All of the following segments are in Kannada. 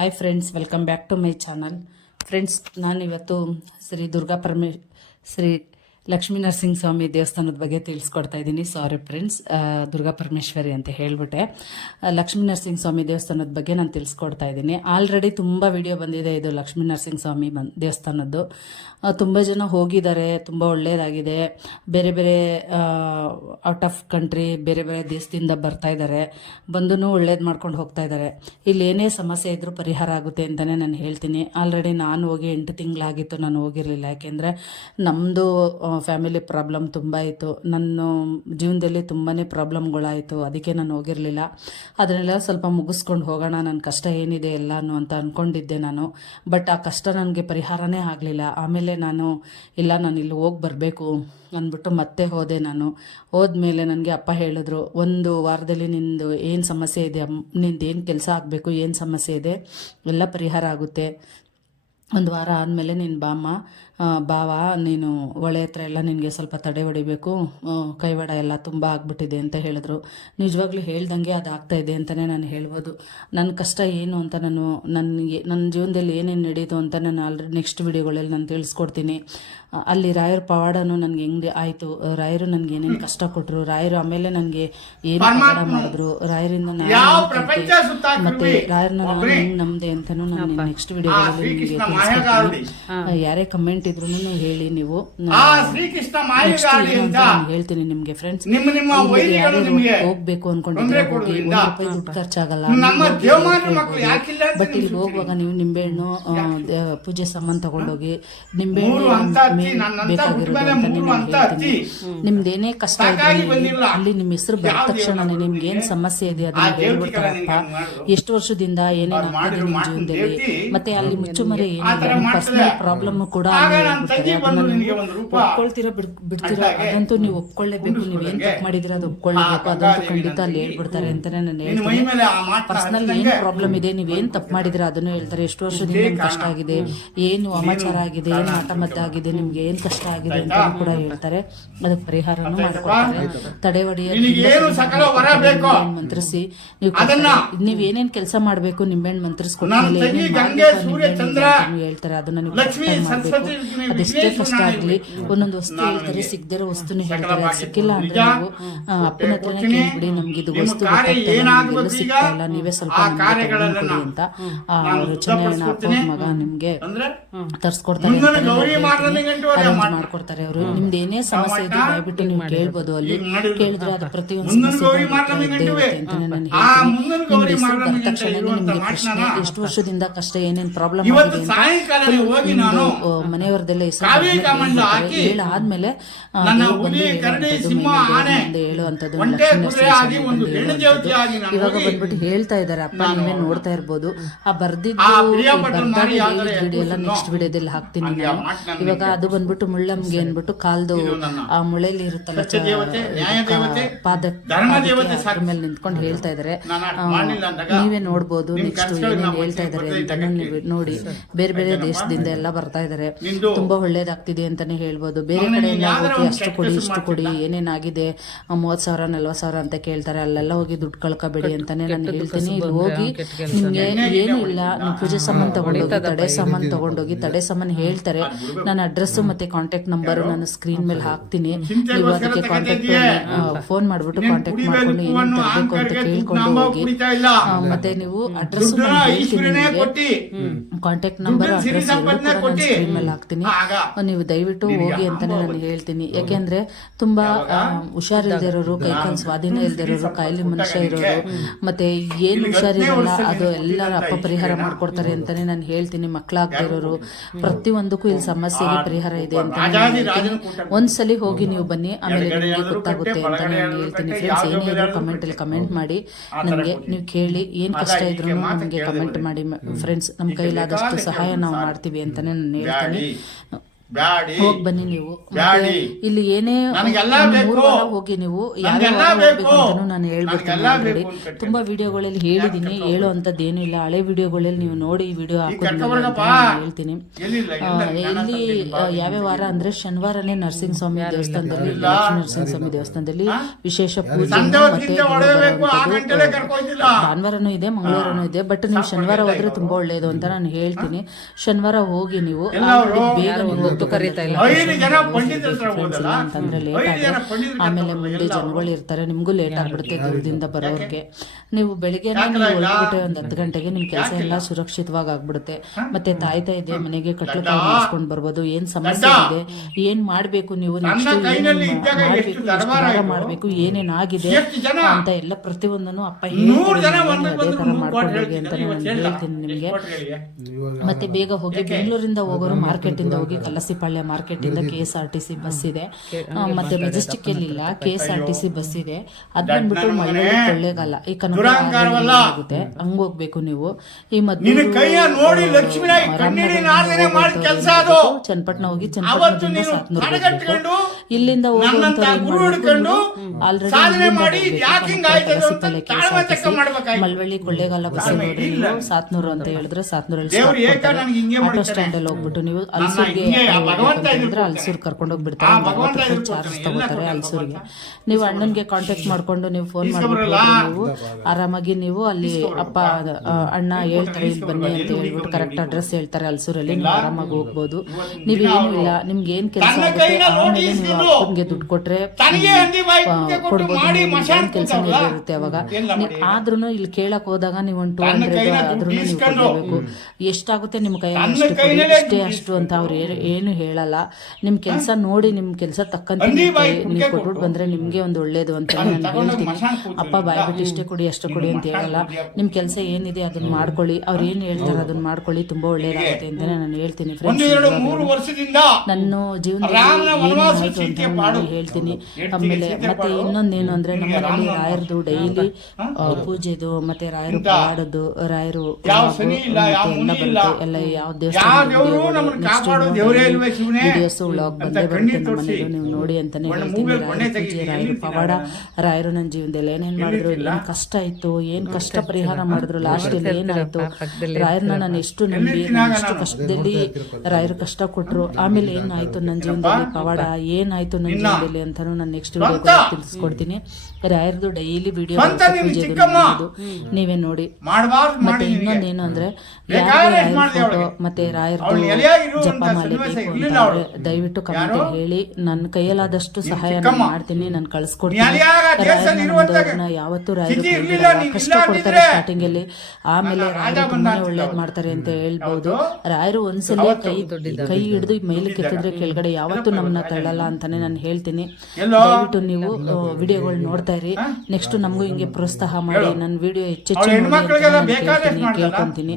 Hi friends welcome back to my channel friends ನಾನಿವತ್ತು ಶ್ರೀ ದುರ್ಗಾ ಪರಮೇ ಶ್ರೀ ಲಕ್ಷ್ಮೀ ನರಸಿಂಹ ಸ್ವಾಮಿ ದೇವಸ್ಥಾನದ ಬಗ್ಗೆ ತಿಳಿಸ್ಕೊಡ್ತಾ ಇದ್ದೀನಿ. ಸಾರಿ ಫ್ರೆಂಡ್ಸ್ ದುರ್ಗಾ ಪರಮೇಶ್ವರಿ ಅಂತ ಹೇಳಿಬಿಟ್ಟೆ. ಲಕ್ಷ್ಮೀ ನರಸಿಂಹ ಸ್ವಾಮಿ ದೇವಸ್ಥಾನದ ಬಗ್ಗೆ ನಾನು ತಿಳಿಸ್ಕೊಡ್ತಾ ಇದ್ದೀನಿ. ಆಲ್ರೆಡಿ ತುಂಬ ವಿಡಿಯೋ ಬಂದಿದೆ ಇದು ಲಕ್ಷ್ಮೀ ನರಸಿಂಹ ಸ್ವಾಮಿ ದೇವಸ್ಥಾನದ್ದು. ತುಂಬ ಜನ ಹೋಗಿದ್ದಾರೆ. ತುಂಬ ಒಳ್ಳೆಯದಾಗಿದೆ ಬೇರೆ ಬೇರೆ ಔಟ್ ಆಫ್ ಕಂಟ್ರಿ ಬೇರೆ ಬೇರೆ ದೇಶದಿಂದ ಬರ್ತಾ ಇದ್ದಾರೆ. ಬಂದೂ ಒಳ್ಳೇದು ಮಾಡ್ಕೊಂಡು ಹೋಗ್ತಾ ಇದ್ದಾರೆ. ಇಲ್ಲಿ ಏನೇ ಸಮಸ್ಯೆ ಇದ್ದರೂ ಪರಿಹಾರ ಆಗುತ್ತೆ ಅಂತಲೇ ನಾನು ಹೇಳ್ತೀನಿ. ಆಲ್ರೆಡಿ ನಾನು ಹೋಗಿ ಎಂಟು ತಿಂಗಳಾಗಿತ್ತು ನಾನು ಹೋಗಿರಲಿಲ್ಲ. ಯಾಕೆಂದರೆ ನಮ್ಮದು ಫ್ಯಾಮಿಲಿ ಪ್ರಾಬ್ಲಮ್ ತುಂಬ ಇತ್ತು. ನನ್ನ ಜೀವನದಲ್ಲಿ ತುಂಬಾ ಪ್ರಾಬ್ಲಮ್ಗಳಾಯಿತು ಅದಕ್ಕೆ ನಾನು ಹೋಗಿರಲಿಲ್ಲ. ಅದನ್ನೆಲ್ಲ ಸ್ವಲ್ಪ ಮುಗಿಸ್ಕೊಂಡು ಹೋಗೋಣ ನನ್ನ ಕಷ್ಟ ಏನಿದೆ ಎಲ್ಲಾನು ಅಂತ ಅಂದ್ಕೊಂಡಿದ್ದೆ ನಾನು. ಬಟ್ ಆ ಕಷ್ಟ ನನಗೆ ಪರಿಹಾರನೇ ಆಗಲಿಲ್ಲ. ಆಮೇಲೆ ನಾನು, ಇಲ್ಲ, ನಾನು ಇಲ್ಲಿ ಹೋಗಿ ಬರಬೇಕು ಅಂದ್ಬಿಟ್ಟು ಮತ್ತೆ ಹೋದೆ ನಾನು. ಹೋದ್ಮೇಲೆ ನನಗೆ ಅಪ್ಪ ಹೇಳಿದ್ರು, ಒಂದು ವಾರದಲ್ಲಿ ನಿಂದು ಏನು ಸಮಸ್ಯೆ ಇದೆ? ನಿಂದು ಏನು ಕೆಲಸ ಆಗಬೇಕು? ಏನು ಸಮಸ್ಯೆ ಇದೆ? ಎಲ್ಲ ಪರಿಹಾರ ಆಗುತ್ತೆ. ಒಂದು ವಾರ ಆದಮೇಲೆ ನೀನು ಬಾಮ್ಮ ಬಾವ ನೀನು ಒಳೆ ಹತ್ರ ಎಲ್ಲ ನಿನಗೆ ಸ್ವಲ್ಪ ತಡೆ ಹೊಡಿಬೇಕು. ಕೈವಾಡ ಎಲ್ಲ ತುಂಬ ಆಗ್ಬಿಟ್ಟಿದೆ ಅಂತ ಹೇಳಿದ್ರು. ನಿಜವಾಗ್ಲೂ ಹೇಳ್ದಂಗೆ ಅದು ಆಗ್ತಾ ಇದೆ ಅಂತಲೇ ನಾನು ಹೇಳ್ಬೋದು. ನನ್ನ ಕಷ್ಟ ಏನು ಅಂತ ನಾನು ನನಗೆ ನನ್ನ ಜೀವನದಲ್ಲಿ ಏನೇನು ನಡೀತು ಅಂತ ನಾನು ಆಲ್ರೆಡಿ ನೆಕ್ಸ್ಟ್ ವಿಡಿಯೋಗಳಲ್ಲಿ ನಾನು ತಿಳಿಸ್ಕೊಡ್ತೀನಿ. ಅಲ್ಲಿ ರಾಯರ ಪವಾಡನೂ ನನಗೆ ಹೆಂಗೆ ಆಯಿತು? ರಾಯರು ನನಗೆ ಏನೇನು ಕಷ್ಟ ಕೊಟ್ಟರು ರಾಯರು ಆಮೇಲೆ ನನಗೆ ಏನು ಪವಾಡ ಮಾಡಿದ್ರು? ರಾಯರಿಂದ ನಾನು ಮತ್ತೆ ರಾಯರನ್ನ ನಾನು ಹೆಂಗೆ ನಂಬಿದೆ ಅಂತಲೂ ನಾನು ನೆಕ್ಸ್ಟ್ ವಿಡಿಯೋಗಳಲ್ಲಿ ನಿಮಗೆ ಯಾರೇ ಕಮೆಂಟ್ ಇದ್ರು ಹೇಳಿ ನೀವು. ಆ ಶ್ರೀಕೃಷ್ಣ ಅಂತ ಅಂತ ಹೇಳ್ತೀನಿ ನಿಮ್ಗೆ ಫ್ರೆಂಡ್ಸ್ ನಿಮ್ಮ ನಿಮ್ಮ ವೈರಿಗಳು ನಿಮಗೆ ಹೋಗ್ಬೇಕು ಅನ್ಕೊಂಡಿದ್ರೆ ಹೋಗಿ ಒಂದು ರೂಪಾಯಿ ದುಡ್ಡು ಖರ್ಚಾಗಲ್ಲ ನಮ್ಮ ದೇವಮಾನ ಮಕ್ಕಳು ಯಾಕಿಲ್ಲ ಅಂತ ಬಟ್ ಇಲ್ಲಿ ಹೋಗುವಾಗ ನೀವು ನಿಂಬೆಹಣ್ಣು ಪೂಜೆ ಸಾಮಾನು ತಗೊಂಡೋಗಿ ನಿಂಬೆಹಣ್ಣು ಬೇಕಾಗಿರೋದು ಹಂತ ಹೇಳ್ತೀನಿ. ನಿಮ್ದೇನೇ ಕಷ್ಟ ಇದೆ ಅಲ್ಲಿ ನಿಮ್ಮ ಹೆಸರು ಬಂದ ತಕ್ಷಣ ನಿಮ್ಗೆ ಏನ್ ಸಮಸ್ಯೆ ಇದೆ ಅದನ್ನ ಹೇಳ್ಬಿಡ್ತಾರಪ್ಪ. ಎಷ್ಟು ವರ್ಷದಿಂದ ಏನೇನು ಆಗ್ತದೆ ನಿಮ್ಮ ಜೀವನದಲ್ಲಿ? ಮತ್ತೆ ಅಲ್ಲಿ ಮುಚ್ಚುಮರೆ ಏನಿದೆ? ಪರ್ಸನಲ್ ಪ್ರಾಬ್ಲಮ್ ಕೂಡ ಅಲ್ಲಿ ನೀವು ಒಪ್ಕೊಳ್ತೀರಾ ಬಿಡ್ತೀರಾ? ಅದಂತೂ ನೀವು ಒಪ್ಕೊಳ್ಳೇಬೇಕು. ನೀವು ಏನ್. ತಪ್ಪು ಮಾಡಿದಿರ ಅದು ಒಪ್ಕೊಳ್ಳೇಬೇಕು ಅದಂತೂ ಖಂಡಿತ ಅಲ್ಲಿ ಹೇಳ್ಬಿಡ್ತಾರೆ ಅಂತಾನೆ ನಾನು ಹೇಳ್ತೀನಿ. ಪರ್ಸನಲ್ ಏನ್ ಪ್ರಾಬ್ಲಮ್ ಇದೆ? ನೀವೇನ್ ತಪ್ಪು ಮಾಡಿದ್ರೆ? ಅದನ್ನು ಹೇಳ್ತಾರೆ. ಎಷ್ಟು ವರ್ಷದಿಂದ ನಿಮ್ಗೆ ಕಷ್ಟ ಆಗಿದೆ? ಏನು ಅಮಾಚಾರ ಆಗಿದೆ? ಏನ್ ಆಟ ಮದ್ದ ಆಗಿದೆ? ನಿಮ್ಗೆ ಏನ್ ಕಷ್ಟ ಆಗಿದೆ ಅಂತ ಕೂಡ ಹೇಳ್ತಾರೆ. ಅದಕ್ಕೆ ಪರಿಹಾರನೂ ಮಾಡ್ಕೊಡ್ತಾರೆ. ತಡೆ ನಿನಗೆ ಏನು ಸಕಲ ವರ ಬೇಕೋ? ಮಂತ್ರಿಸಿ? ನೀವು ನೀವ್ ಏನೇನ್ ಕೆಲಸ ಮಾಡ್ಬೇಕು? ನಿಂಬೆಹಣ್ಣು ಅಂತಾನು ಹೇಳ್ತಾರೆ? ಅದನ್ನ ನೀವು ಮಾಡ್ಬೇಕು. ನೀವು ಅದೆಷ್ಟೇ ಕಷ್ಟ ಆಗಲಿ ಒಂದೊಂದು ವಸ್ತು ಹೇಳ್ತಾರೆ ನಿಮಗೆ ವಸ್ತುನೇ ಹೇಳ್ತಾರೆ ಭಾಗ್ಯ ಸಿಕ್ಕಿಲ್ಲ ಅಂದ್ರೆ. ನೀವು ಅಪ್ಪನ ಹತ್ರನೇ. ಕೇಳ್ಬಿಡಿ ನಮ್ಗೆ ಇದು ವಸ್ತು ಗೊತ್ತಾಗ್ತಾ? ಸಿಗ್ತಾ ಇಲ್ಲ ನೀವೇ ಸ್ವಲ್ಪ ಕೊಡಿ ಅಂತ ರಚನೆಯನ್ನ ಅಪ್ಪ ಮಗ ನಿಮ್ಗೆ ತರ್ಸ್ಕೊಡ್ತಾರೆ ಮಾಡ್ತಾರೆ. ಮಾಡ್ಕೊಡ್ತಾರೆ ಅವರು ನಿಮ್ದು ಏನೇ ಸಮಸ್ಯೆ ಇದೆ ದಯವಿಟ್ಟು ನೀವು ಕೇಳ್ಬೋದು ಅಲ್ಲಿ ಕೇಳಿದ್ರೆ ಅದು ಪ್ರತಿಯೊಂದು ಸಮಸ್ಯೆ ತಕ್ಷಣ ನಿಮ್ಗೆ ಪ್ರಶ್ನೆ ಎಷ್ಟು ವರ್ಷದಿಂದ ಕಷ್ಟ ಏನೇನು ಪ್ರಾಬ್ಲಮ್ ಆಗಿದೆ ಅಂತ ಸಾಯಂಕಾಲನೇ ಹೇಳ ಆದ್ಮೇಲೆ ಹೇಳುವಂಥದ್ದು, ಇವಾಗ ಬಂದ್ಬಿಟ್ಟು ಹೇಳ್ತಾ ಇದ್ದಾರೆ ಅಪ್ಪ ನೀವೇ ನೋಡ್ತಾ ಇರ್ಬೋದು. ಆ ಬರ್ದಿದ್ದು ಎಲ್ಲ ನೆಕ್ಸ್ಟ್ ವಿಡಿಯೋದಲ್ಲಿ ಹಾಕ್ತೀನಿ ನಾನು. ಇವಾಗ ಅದು ಬಂದ್ಬಿಟ್ಟು ಮುಳ್ಳಮ್ಗೆ ಅಂದ್ಬಿಟ್ಟು ಕಾಲ್ದು ಆ ಮುಳೆಲಿ ಇರುತ್ತಲ್ಲ ಪಾದ ಮೇಲೆ ನಿಂತ್ಕೊಂಡು ಹೇಳ್ತಾ ಇದ್ದಾರೆ. ನೀವೇ ನೋಡ್ಬೋದು ನೆಕ್ಸ್ಟ್ ಏನೇನು ಹೇಳ್ತಾ ಇದ್ದಾರೆ ನೋಡಿ ಬೇರೆ ಬೇರೆ ದೇಶದಿಂದ ಎಲ್ಲ ಬರ್ತಾ ಇದ್ದಾರೆ. ತುಂಬಾ ಒಳ್ಳೇದಾಗ್ತಿದೆ ಅಂತಾನೆ ಹೇಳ್ಬೋದು. ಬೇರೆ ಕಡೆ ಕಡೆಯಿಂದ ಹೋಗಿ ಅಷ್ಟು ಕೊಡಿ ಇಷ್ಟು ಕೊಡಿ ಏನೇನಾಗಿದೆ ಮೂವತ್ ಸಾವಿರ ನಲ್ವತ್ ಸಾವಿರ ಅಂತ ಕೇಳ್ತಾರೆ. ಅಲ್ಲೆಲ್ಲ ಹೋಗಿ ದುಡ್ಡು ಕಳ್ಕೊಬೇಡಿ ಅಂತಾನೆ ನಾನು ಹೇಳ್ತೀನಿ. ಇಲ್ಲಿ ಹೋಗಿ ನಿಮ್ಗೆ ಏನು ಇಲ್ಲ ನೀವು ಪೂಜೆ ಸಾಮಾನು ತಗೊಂಡೋಗಿ ತಡೆ ಸಾಮಾನು ತಗೊಂಡೋಗಿ ತಡೆ ಸಾಮಾನು ಹೇಳ್ತಾರೆ. ನಾನು ಅಡ್ರೆಸ್ ಮತ್ತೆ ಕಾಂಟ್ಯಾಕ್ಟ್ ನಂಬರ್ ನಾನು ಸ್ಕ್ರೀನ್ ಮೇಲೆ ಹಾಕ್ತೀನಿ. ನೀವು ಅದಕ್ಕೆ ಕಾಂಟ್ಯಾಕ್ಟ್ ಫೋನ್ ಮಾಡ್ಬಿಟ್ಟು ಕಾಂಟ್ಯಾಕ್ಟ್ ಮಾಡ್ಕೊಂಡು ಏನೇನು ತರಬೇಕು ಅಂತ ಕೇಳ್ಕೊಂಡು ಹೋಗಿ. ಮತ್ತೆ ನೀವು address contact number address. Screen ಮೇಲೆ ಹಾಕ್ತೀನಿ. ಆಗ ನೀವು ದಯವಿಟ್ಟು ಹೋಗಿ ಅಂತಾನೆ ನಾನು ಹೇಳ್ತೀನಿ. ಯಾಕೆಂದ್ರೆ ತುಂಬಾ ಹುಷಾರಿಲ್ದಿರೋರು ಹುಷಾರಿಲ್ದೇ ಇರೋರು ಕೈ ಕಾಲು ಸ್ವಾಧೀನ ಇಲ್ದಿರೋರು ಕಾಯಿಲೆ ಮನುಷ್ಯ ಇರೋರು ಮತ್ತೆ ಏನು ಹುಷಾರಿರಲ್ಲ ಅದು ಎಲ್ಲರೂ ಅಪ್ಪ ಪರಿಹಾರ ಮಾಡ್ಕೊಡ್ತಾರೆ ಅಂತಾನೆ ನಾನು ಹೇಳ್ತೀನಿ ಮಕ್ಕಳಾಗದೇ ಇರೋರು ಪ್ರತಿಯೊಂದಕ್ಕೂ ಇಲ್ಲಿ ಸಮಸ್ಯೆಗೆ ಪರಿಹಾರ ಇದೆ ಅಂತ. ಒಂದ್ಸಲಿ ಹೋಗಿ ನೀವು ಬನ್ನಿ ಆಮೇಲೆ ನಿಮಗೆ ಗೊತ್ತಾಗುತ್ತೆ ಅಂತಾನೆ ಅಂತ ನಾನು ಹೇಳ್ತೀನಿ. ಫ್ರೆಂಡ್ಸ್ ಏನೇ ಇದ್ರು ಯಾವ್ದು ಕಮೆಂಟ್ ಅಲ್ಲಿ ಕಟ್ಟೆ. ಕಮೆಂಟ್ ಮಾಡಿ. ನಮಗೆ ನನಗೆ ನೀವು ಕೇಳಿ ಏನ್ ಕಷ್ಟ ಇದ್ರು ನಮಗೆ ಕಮೆಂಟ್ ಮಾಡಿ. ಫ್ರೆಂಡ್ಸ್ ನಮ್ಮ ಕೈಲಾದಷ್ಟು ಸಹಾಯ ನಾವು. ಮಾಡ್ತೀವಿ ಅಂತಾನೆ ನಾನು ಹೇಳ್ತೀನಿ. ಗಾಳಿ. ಬ್ಯಾಡಿ. ಹೋಗಿ ಬನ್ನಿ ನೀವು. ಬ್ಯಾಡಿ. ಇಲ್ಲಿ ಏನೇ ಒಂದು. ಮೂರು ವಾರ ಹೋಗಿ ನೀವು ಬೇಕು. ಅಂತಾನು ನಾನು ಹೇಳ್ಬಿಡ್ತೀನಿ. ತುಂಬಾ ವಿಡಿಯೋಗಳಲ್ಲಿ ಹೇಳಿದೀನಿ ಹೇಳೋ ಅಂತದ್ದೇನು ಏನು ಇಲ್ಲ. ಹಳೆ ವಿಡಿಯೋಗಳಲ್ಲಿ ನೀವು ನೋಡಿ ವಿಡಿಯೋ ಹಾಕೋದ್ಮೇಲೆ ಅಂತ ಹೇಳ್ತೀನಿ. ಆ, ಇಲ್ಲಿ ಯಾವ ಯಾವ್ಯಾವ ವಾರ ಅಂದ್ರೆ ಶನಿವಾರನೇ ನರಸಿಂಹ ಸ್ವಾಮಿ ದೇವಸ್ಥಾನದಲ್ಲಿ ಲಕ್ಷ್ಮೀ ನರಸಿಂಹ ಸ್ವಾಮಿ ದೇವಸ್ಥಾನದಲ್ಲಿ ವಿಶೇಷ ಪೂಜೆ ಸಂಜೆ ಮತ್ತೆ ಹೊತ್ತಿಗೆ ಹೊಡೆಯಬೇಕು. ಆ ಗಂಟೆಲೆ ಕರ್ಕೊಯ್ತಿಲ್ಲ ಭಾನುವಾರನೂ ಇದೆ ಮಂಗಳವಾರನೂ ಇದೆ. ಬಟ್ ನೀವು ಶನಿವಾರ ಹೋದ್ರೆ ತುಂಬಾ ಒಳ್ಳೇದು ಅಂತ ನಾನು ಹೇಳ್ತೀನಿ. ಶನಿವಾರ ಹೋಗಿ ನೀವು ಬೇಗ ನೀವು ಹೊತ್ತು ಕರೀತಾ ಇಲ್ಲ. ಐದು ಜನ ಪಂಡಿತರ ಹತ್ರ ಲೇಟ್ ಐದು ಜನ ಪಂಡಿತರ ಆಮೇಲೆ ಮುಂದೆ ಜನಗಳು ಇರ್ತಾರೆ ನಿಮ್ಗೂ ಲೇಟ್ ಆಗ್ಬಿಡುತ್ತೆ ದೂರದಿಂದ ಬರೋರ್ಗೆ. ನೀವು ಬೆಳಿಗ್ಗೆ ನೀವು ಹೊರಡ್ಬಿಟ್ಟೆ ಒಂದ್ ಹತ್ತು ಗಂಟೆಗೆ ನಿಮ್ ಕೆಲಸ ಎಲ್ಲ ಸುರಕ್ಷಿತವಾಗಿ ಆಗ್ಬಿಡುತ್ತೆ. ಮತ್ತೆ ತಾಯ್ತಾ ಇದೆ ಮನೆಗೆ ಕಟ್ಲು ಕಾಯಿ ಬರ್ಬೋದು ಏನ್ ಸಮಸ್ಯೆ ಇದೆ ಏನ್ ಮಾಡ್ಬೇಕು ನೀವು? ನೆಕ್ಸ್ಟ್ ಮಾಡ್ಬೇಕು ಎಷ್ಟು ಆಗಿದೆ ಮಾಡ್ಬೇಕು ಏನೇನಾಗಿದೆ ಎಷ್ಟು ಅಂತ ಎಲ್ಲ ಪ್ರತಿಯೊಂದನ್ನು ಅಪ್ಪ ಅದೇ ತರ ನೂರು ಮಾಡ್ಕೊಂಡು ಅಂತ ನಾನು ಹೇಳ್ತೀನಿ ನಿಮ್ಗೆ. ಮತ್ತೆ ಬೇಗ ಹೋಗಿ ಬೆಂಗಳೂರಿಂದ ಹೋಗೋರು ಮಾರ್ಕೆಟ್ ಇಂದ ಹೋಗಿ ಕಲಸಿಪಾಳ್ಯ ಮಾರ್ಕೆಟ್ ಇಂದ K S R T C bus ಇದೆ. ಮತ್ತೆ ಮೆಜೆಸ್ಟಿಕ್ ಅಲ್ಲಿ ಇಲ್ಲ K S R T C bus ಇದೆ. ಅದ್ ಬಂದ್ಬಿಟ್ಟು ಮಳೆ ಕೊಳ್ಳೇಗಾಲ. ಈ ಕನ್ನಡ ಕನಕ ಆಗುತ್ತೆ ಹಂಗ ಹೋಗ್ಬೇಕು ನೀವು. ಈ ಅದು. ಚನ್ನಪಟ್ಟಣ ಹೋಗಿ ಚನ್ನಪಟ್ಟಣ ಚನ್ನಪಟ್ಟಣದಿಂದ ಇಲ್ಲಿಂದ ಮಲ್ವಳ್ಳಿ ಕೊಳ್ಳೇಗಾಲ ಬಸ್ ನೋಡ್ರಿ ನೀವು ಸಾತ್ನೂರು ಅಂತ ಹೇಳಿದ್ರೆ ಸಾತ್ನೂರಲ್ಲಿ ಆಟೋ. ಸ್ಟ್ಯಾಂಡ್ ಅಲ್ಲಿ ಹೋಗ್ಬಿಟ್ಟು ನೀವು ಅಲ್ಸೂರ್ಗೆ ಅಂದ್ರೆ ಅಲ್ಸೂರ್ ಕರ್ಕೊಂಡು ಹೋಗ್ಬಿಡ್ತಾರೆ ಚಾರ್ಜ್ ತಗೋತಾರೆ ಅಲ್ಸೂರ್ಗೆ. ನೀವು ಅಣ್ಣನ್ಗೆ ಕಾಂಟ್ಯಾಕ್ಟ್ ಮಾಡ್ಕೊಂಡು ನೀವು ಫೋನ್? ಮಾಡ್ಬಿಟ್ಟು ನೀವು ಆರಾಮಾಗಿ ನೀವು ಅಲ್ಲಿ ಅಪ್ಪ ಅಣ್ಣ ಹೇಳ್ತಾರೆ ಇಲ್ಲಿ ಬನ್ನಿ ಅಂತ ಹೇಳ್ಬಿಟ್ಟು ಕರೆಕ್ಟ್ ಅಡ್ರೆಸ್ ಹೇಳ್ತಾರೆ ಅಲ್ಸೂರಲ್ಲಿ. ನೀವು ಆರಾಮಾಗಿ ಹೋಗ್ಬೋದು. ನೀವೇನು ಇಲ್ಲ. ನಿಮ್ಗೆ ಏನ್ ಕೆಲಸ ಆಗುತ್ತೆ? ಆಮೇಲೆ ನೀವು ಅಪ್ಪನ್ಗೆ ದುಡ್ಡು ಕೊಟ್ರೆ ಕೊಡ್ಬೋದು ಕೆಲಸ ಇರುತ್ತೆ ಅವಾಗ. ಆದ್ರೂ ಇಲ್ಲಿ ಕೇಳಕ್ ಹೋದಾಗ ನೀವು ಒಂದು ಟೂ ಹಂಡ್ರೆಡ್ ಆದ್ರೂ ನೀವು. ಕೊಡಬೇಕು ಎಷ್ಟಾಗುತ್ತೆ ನಿಮ್ ಕೈ ಇಷ್ಟೇ ಅಷ್ಟು ಅಂತ ಅವ್ರು ಏನು ಹೇಳಲ್ಲ. ನಿಮ್ ಕೆಲಸ ನೋಡಿ ನಿಮ್ ಕೆಲಸ ತಕ್ಕಂತೆ ನೀವು. ಕೊಟ್ಬಿಟ್ಟು ಬಂದ್ರೆ ನಿಮ್ಗೆ ಒಂದು ಒಳ್ಳೇದು ಅಂತ ನಾನು ಹೇಳ್ತೀನಿ. ಅಪ್ಪ ಬಾಯ್ಬಿಟ್ಟು ಇಷ್ಟೇ ಕೊಡಿ ಅಷ್ಟೇ ಕೊಡಿ ಅಂತ ಹೇಳಲ್ಲ. ನಿಮ್ ಕೆಲಸ ಏನಿದೆ ಅದನ್ನ ಮಾಡ್ಕೊಳ್ಳಿ. ಅವ್ರು ಏನ್ ಹೇಳ್ತಾರೆ ಅದನ್ನ ಮಾಡ್ಕೊಳ್ಳಿ. ತುಂಬಾ ಒಳ್ಳೇದಾಗುತ್ತೆ ಅಂತ ನಾನು ಹೇಳ್ತೀನಿ ಫ್ರೆಂಡ್ಸ್ ನನ್ನ ಜೀವನದಲ್ಲಿ ಏನು ಆಯ್ತು ಅಂತ ನಾನು ಪಾಡು. ಹೇಳ್ತೀನಿ. ಆಮೇಲೆ ಮತ್ತೆ. ಇನ್ನೊಂದೇನು ಅಂದ್ರೆ ನಮ್ಮಲ್ಲಿ ರಾಯರದು ಡೈಲಿ ಪೂಜೆದು ಮತ್ತೆ ರಾಯರು ಪಾಡೋದು ರಾಯರು ಯಾವ ಹಾಗು ಇಲ್ಲ, ಯಾವ ಮುನಿ ಎಲ್ಲ ಇಲ್ಲ. ಎಲ್ಲ ಯಾವ ದೇವಸ್ಥಾನ? ವಿಡಿಯೋಸ್ ವ್ಲಾಗ್ ಬಂದೇ ಬರುತ್ತೆ ನೀವು ನೋಡಿ ಅಂತಾನೆ ಹೇಳ್ತೀನಿ. ರಾಯರ ಪೂಜೆ ರಾಯರು ಪವಾಡ ರಾಯರು ನನ್ನ ಜೀವನದಲ್ಲಿ ಏನೇನ್ ಮಾಡಿದ್ರು? ಏನ್ ಕಷ್ಟ ಇತ್ತು ಏನ್ ಕಷ್ಟ ಪರಿಹಾರ ಮಾಡಿದ್ರು ಲಾಸ್ಟ್ ಅಲ್ಲಿ ಏನಾಯ್ತು? ರಾಯರ್ನ ನಾನು ಎಷ್ಟು ನಂಬಿ ನಾನು ಎಷ್ಟು? ಕಷ್ಟದಲ್ಲಿ ರಾಯರು ಕಷ್ಟ ಕೊಟ್ರು ಆಮೇಲೆ ಏನಾಯ್ತು ನನ್ನ ಜೀವನದಲ್ಲಿ ಪವಾಡ ಏನಾಯ್ತು ನನ್ನ ನಿನ್ನ? ಜೀವನದಲ್ಲಿ ಅಂತಾನು ನಾನು ನೆಕ್ಸ್ಟ್? ವಿಡಿಯೋ ತಿಳಿಸ್ಕೊಡ್ತೀನಿ ರಾಯರ್ದು ಡೈಲಿ ವಿಡಿಯೋ? ನೀವೇ ನೋಡಿ. ಮತ್ತೆ ಇನ್ನೊಂದ್ ಏನು ಇನ್ನೊಂದೇನು ಅಂದ್ರೆ ಫೋಟೋ ಅವಳಿಗೆ. ಮತ್ತೆ ರಾಯರ್ದು ಜಪ. ಅಂದ್ರೆ ದಯವಿಟ್ಟು ಕಮೆಂಟ್? ಹೇಳಿ. ನನ್ನ ಕೈಯಲ್ಲಾದಷ್ಟು ಸಹಾಯ ಮಾಡ್ತೀನಿ ನಾನು ಕಳ್ಸಿಕೊಡ್ತೀನಿ. ಯಾವತ್ತೂ ರಾಯರು ಕಷ್ಟ ಕೊಡ್ತಾರೆ ಸ್ಟಾರ್ಟಿಂಗ್ ಅಲ್ಲಿ. ಆಮೇಲೆ ರಾಯರು ತುಂಬಾನೇ ಒಳ್ಳೇದ್ ಮಾಡ್ತಾರೆ ಅಂತ ಹೇಳ್ಬಹುದು ರಾಯರು ಒಂದ್ಸಲಿ. ಕೈ ಕೈ ಹಿಡಿದು ಮೈಲಿ ಕೆತ್ತಿದ್ರೆ ಕೆಳಗಡೆ ಯಾವತ್ತೂ ನಮ್ಮನ್ನ ತಳ್ಳಲ್ಲ ಅಂತಾನೆ ನಾನು ಹೇಳ್ತೀನಿ. ದಯವಿಟ್ಟು ನೀವು ವಿಡಿಯೋಗಳು ನೋಡ್ತಾ ಇರಿ ನೆಕ್ಸ್ಟ್ ನಮಗೂ ಹಿಂಗೆ ಪ್ರೋತ್ಸಾಹ ಮಾಡಿ ನನ್ನ ವಿಡಿಯೋ ಹೆಚ್ಚೆಚ್ಚು? ಕೇಳ್ಕೊಂತೀನಿ.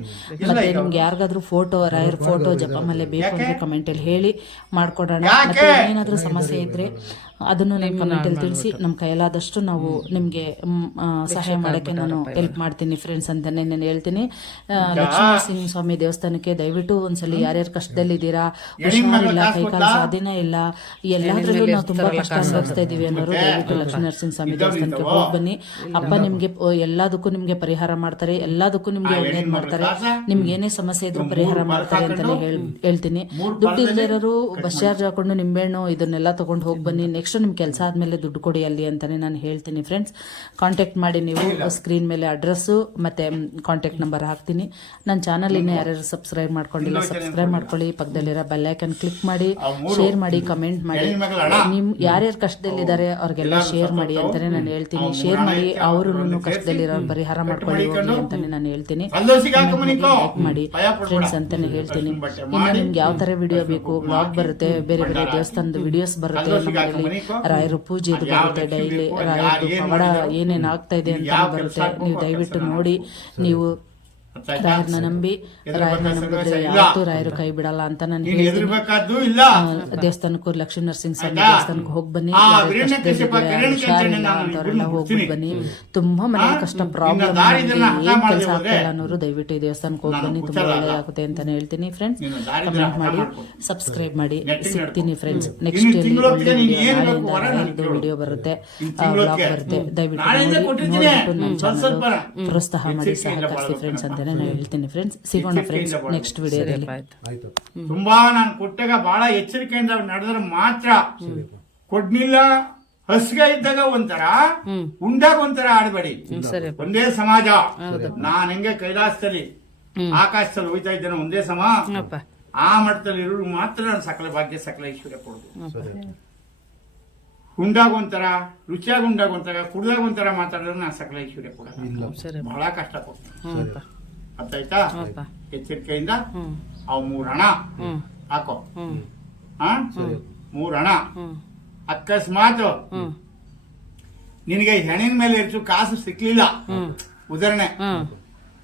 ಮತ್ತೆ ನಿಮ್ಗೆ ಯಾರಿಗಾದ್ರೂ ಫೋಟೋ ರಾಯರ್ ಫೋಟೋ ಜಪಮಾಲೆ ಬೇಕು ಅಂದ್ರೆ ಕಮೆಂಟ್ ಅಲ್ಲಿ ಹೇಳಿ ಮಾಡ್ಕೊಡೋಣ. ಮತ್ತೆ ಏನಾದರೂ ಸಮಸ್ಯೆ ಇದ್ರೆ ಅದನ್ನು ನಿಮ್ಮ ಕಮೆಂಟಲ್ಲಿ ತಿಳಿಸಿ ನಮ್ಮ ಕೈಲಾದಷ್ಟು ನಾವು ನಿಮಗೆ ಸಹಾಯ ಮಾಡಕ್ಕೆ ನಾನು ಹೆಲ್ಪ್ ಮಾಡ್ತೀನಿ ಫ್ರೆಂಡ್ಸ್ ಅಂತಾನೆ ನಾನು ಹೇಳ್ತೀನಿ. ಲಕ್ಷ್ಮೀ ಸ್ವಾಮಿ ದೇವಸ್ಥಾನಕ್ಕೆ ದಯವಿಟ್ಟು ಒಂದ್ಸಲ ಯಾರ್ಯಾರು ಕಷ್ಟದಲ್ಲಿ ಇದ್ದೀರಾ ಕೈ ಕಾಲು ಸಾಧನ ಇಲ್ಲ ಎಲ್ಲಾದ್ರಲ್ಲೂ ನಾವು ತುಂಬಾ ಕಷ್ಟ ಅನುಭವಿಸ್ತಾ ಇದ್ದೀವಿ ಅನ್ನೋರು ದಯವಿಟ್ಟು ಲಕ್ಷ್ಮೀ ನರಸಿಂಹ ಸ್ವಾಮಿ ದೇವಸ್ಥಾನಕ್ಕೆ ಹೋಗಿ ಬನ್ನಿ. ಅಪ್ಪ ನಿಮ್ಗೆ ಎಲ್ಲದಕ್ಕೂ ನಿಮ್ಗೆ ಪರಿಹಾರ ಮಾಡ್ತಾರೆ ಎಲ್ಲದಕ್ಕೂ ನಿಮ್ಗೆ ಒಳ್ಳೇದ್ ಮಾಡ್ತಾರೆ. ನಿಮ್ಗೆ ಏನೇ ಸಮಸ್ಯೆ ಇದ್ರೂ ಪರಿಹಾರ ಮಾಡ್ತಾರೆ ಅಂತಾನೆ ಹೇಳ್ ಹೇಳ್ತೀನಿ. ದುಡ್ಡು ಇಲ್ಲದೆ ಇರೋರು ಬಸ್ ಚಾರ್ಜ್ ಹಾಕೊಂಡು ನಿಂಬೆಹಣ್ಣು ಇದನ್ನೆಲ್ಲ ತಗೊಂಡು ಹೋಗಿ ಬನ್ನಿ ನೆಕ್ಸ್ಟ್ ನಿಮ್ಮ ಕೆಲಸ ಆದಮೇಲೆ ದುಡ್ಡು ಕೊಡಿ ಅಲ್ಲಿ ಅಂತಾನೆ ನಾನು ಹೇಳ್ತೀನಿ ಫ್ರೆಂಡ್ಸ್ ಕಾಂಟ್ಯಾಕ್ಟ್ ಮಾಡಿ ನೀವು ಸ್ಕ್ರೀನ್ ಮೇಲೆ ಅಡ್ರೆಸ್ಸು ಮತ್ತೆ ಕಾಂಟ್ಯಾಕ್ಟ್ ನಂಬರ್ ಹಾಕ್ತೀನಿ. ನನ್ನ ಚಾನಲ್ ಇನ್ನೂ ಯಾರ್ಯಾರು ಸಬ್ಸ್ಕ್ರೈಬ್ ಮಾಡ್ಕೊಂಡಿಲ್ಲ ಸಬ್ಸ್ಕ್ರೈಬ್ ಮಾಡ್ಕೊಳ್ಳಿ. ಪಕ್ಕದಲ್ಲಿರೋ ಬೆಲ್ಲೈಕನ್ ಕ್ಲಿಕ್ ಮಾಡಿ ಶೇರ್ ಮಾಡಿ ಕಮೆಂಟ್ ಮಾಡಿ. ನಿಮ್ಮ ಯಾರ್ಯಾರು ಕಷ್ಟದಲ್ಲಿದ್ದಾರೆ ಅವ್ರಿಗೆಲ್ಲ ಶೇರ್ ಮಾಡಿ ಅಂತಾನೆ ನಾನು ಹೇಳ್ತೀನಿ. ಶೇರ್ ಮಾಡಿ ಅವರು ಕಷ್ಟದಲ್ಲಿರೋ ಪರಿಹಾರ ಮಾಡ್ಕೊಳ್ಳಿ ಹೋಗಿ ಅಂತಾನೆ ನಾನು ಹೇಳ್ತೀನಿ. ಲೈಕ್ ಮಾಡಿ. ಫ್ರೆಂಡ್ಸ್ ಅಂತಾನೆ ಹೇಳ್ತೀನಿ. ಇನ್ನು ನಿಮ್ಗೆ ಯಾವ ಥರ ವಿಡಿಯೋ ಬೇಕು ಬ್ಲಾಗ್ ಬರುತ್ತೆ ಬೇರೆ ಬೇರೆ ದೇವಸ್ಥಾನದ ವಿಡಿಯೋಸ್ ಬರುತ್ತೆ ರಾಯರು ಪೂಜೆ ಇದು ಬರುತ್ತೆ ಡೈಲಿ ರಾಯರು ರಾಯರದು ಪವಾಡ ಮಾಡಿದ್ರು, ಆಗ್ತಾ ಇದೆ ಅಂತ ಬರುತ್ತೆ. ನೀವು ದಯವಿಟ್ಟು ನೋಡಿ ನೀವು ಅರ್ಥ ಆಯ್ತಾ? ರಾಯರ್ನ ನಂಬಿ ರಾಯರನ್ನ ನಂಬಿದ್ರೆ ಯಾವತ್ತೂ ರಾಯರು ಕೈ ಬಿಡಲ್ಲ ಅಂತ ನಾನು ದೇವಸ್ಥಾನಕ್ಕೂ ಲಕ್ಷ್ಮೀ ನರಸಿಂಹ ಸ್ವಾಮಿ? ದೇವಸ್ಥಾನಕ್ಕೆ ಹೋಗಿ ಬನ್ನಿ. ಅಂತವರೆಲ್ಲ ಹೋಗ್ಬಿಟ್ಟು ಬನ್ನಿ. ತುಂಬಾ ಮನೆ? ಕಷ್ಟ ಪ್ರಾಬ್ಲಮ್ ಏನ್ ಕೆಲಸ ಆಗ್ತಾ ಆಗ್ತಿಲ್ಲ ಅನ್ನೋರು ದಯವಿಟ್ಟು ದೇವಸ್ಥಾನಕ್ಕೆ ಹೋಗಿ ನಾನು ಬನ್ನಿ. ತುಂಬಾ ಒಳ್ಳೆಯದಾಗುತ್ತೆ ಅಂತ ಅಂತಾನೆ ಹೇಳ್ತೀನಿ ಫ್ರೆಂಡ್ಸ್ ಕಮೆಂಟ್ ಮಾಡಿ ಸಬ್ಸ್ಕ್ರೈಬ್ ಮಾಡಿ. ಸಿಗ್ತೀನಿ ಫ್ರೆಂಡ್ಸ್ ನೆಕ್ಸ್ಟ್. ವಿಡಿಯೋ ಬರುತ್ತೆ. ಬ್ಲಾಗ್ ಬರುತ್ತೆ. ದಯವಿಟ್ಟು ನೋಡಿ. ನನ್ನ ಚಾನಲ್ ಪ್ರೋತ್ಸಾಹ ಮಾಡಿ ಸಹಕರಿಸಿ ಫ್ರೆಂಡ್ಸ್ ಕಣಪ್ಪ. ಅಂತಾನೆ ನಾನು ಹೇಳ್ತೀನಿ ಫ್ರೆಂಡ್ಸ್ ಸಿಗೋಣ ಫ್ರೆಂಡ್ಸ್ ನೆಕ್ಸ್ಟ್ ವಿಡಿಯೋದಲ್ಲಿ ಆಯ್ತು. ತುಂಬಾ ನಾನು ಕೊಟ್ಟಾಗ ಬಹಳ ಎಚ್ಚರಿಕೆಯಿಂದ ನಡೆದ್ರೆ ಮಾತ್ರ ಕೊಡ್ಲಿಲ್ಲ ಹಸ್ಗೆ ಇದ್ದಾಗ ಒಂಥರ ಉಂಡಾಗ ಒಂಥರ ಆಡಬೇಡಿ. ಒಂದೇ ಸಮಾಜ. ನಾನ್ ಹೆಂಗೆ ಕೈಲಾಸದಲ್ಲಿ ಆಕಾಶದಲ್ಲಿ ಹೋಯ್ತಾ ಇದ್ದೇನೆ ಒಂದೇ ಸಮ. ಆ ಮಟ್ಟದಲ್ಲಿ ಇರೋರು ಮಾತ್ರ ನಾನು ಸಕಲ ಭಾಗ್ಯ ಸಕಲ ಐಶ್ವರ್ಯ ಕೊಡುದು. ಉಂಡಾಗ ಒಂಥರ ರುಚಿಯಾಗ ಉಂಡಾಗ ಒಂಥರ ಕುಡ್ದಾಗ ಒಂಥರ ಮಾತಾಡಿದ್ರೆ ನಾನು ಸಕಲ ಐಶ್ವರ್ಯ ಕೊಡೋದು. ಬಹಳ ಕಷ್ಟ ಕೊಡ್ತೀನಿ. ಅರ್ಥ ಆಯ್ತಾ? ಅಪ್ಪ ಎಚ್ಚರಿಕೆಯಿಂದ ಹ್ಞೂ ಅವ್ ಮೂರ್ ಹಣ ಹ್ಞೂ ಹಾಕೋ. ಹ್ಞೂ ಹಾ? ಸರಿ. ಮೂರ್ ಹಣ ಹ್ಞೂ ಅಕಸ್ಮಾತ್ ನಿನಗೆ ಹೆಣಿನ ಮೇಲೆ ಹೆಚ್ಚು ಕಾಸು ಸಿಕ್ಲಿಲ್ಲ. ಉದಾಹರಣೆ ಹ್ಞೂ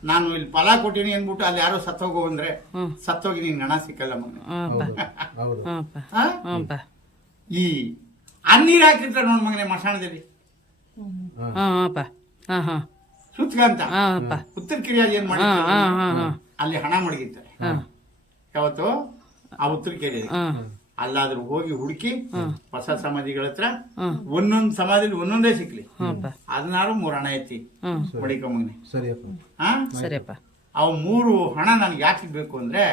ನಾನು ಇಲ್ಲಿ ಫಲ ಕೊಟ್ಟಿನಿ ಅಂದ್ಬಿಟ್ಟು ಅಲ್ಲಿ ಯಾರೋ ಸತ್ತೋಗೋ ಅಂದ್ರೆ ಹ್ಮ್. ಸತ್ತೋಗಿ ನಿನ್ ಹಣ ಸಿಕ್ಕಲ್ಲ ಮಗನೇ. ಅಪ್ಪ. ಹೌದು. ಹೌದು. ಹ್ಞೂ ಅಪ್ಪ. ಹಾ? ಹ್ಞೂ ಅಪ್ಪ. ಈ ಅನ್ನೀರ್ ಹಾಕಿರ್ತಾರೆ ನೋಡ್ ಮಗನೇ ಮಶಾಣದಲ್ಲಿ. ಹಾಂ ಅಪ್ಪ. ಹಾಂ ಹಾಂ. ಅಪ್ಪ. ಉತ್ತರ ಕಿರಿಯಾದ ಏನ್ ಮಾಡಿ ಅಲ್ಲಿ ಹಣ ಮಡಗಿರ್ತಾರೆ ಯಾವತ್ತು? ಆ ಉತ್ತರ ಕಿರಿಯ ಅಲ್ಲಾದ್ರೂ ಹೋಗಿ ಹುಡುಕಿ ಹೊಸ ಸಮಾಧಿಗಳ ಹತ್ರ. ಒಂದೊಂದ್ ಸಮಾಧಿಲಿ ಒಂದೊಂದೇ ಸಿಕ್ಲಿ. ಅದನ್ನಾರು ಮೂರ್ ಹಣ ಐತಿ. ಹ್ಞೂ ಮಡಿಕ ಸರಿಯಪ್ಪ. ಅವ್ ಮೂರು ಹಣ ನನ್ಗೆ ಯಾಕೆ ಸಿಗ್ಬೇಕು ಅಂದ್ರೆ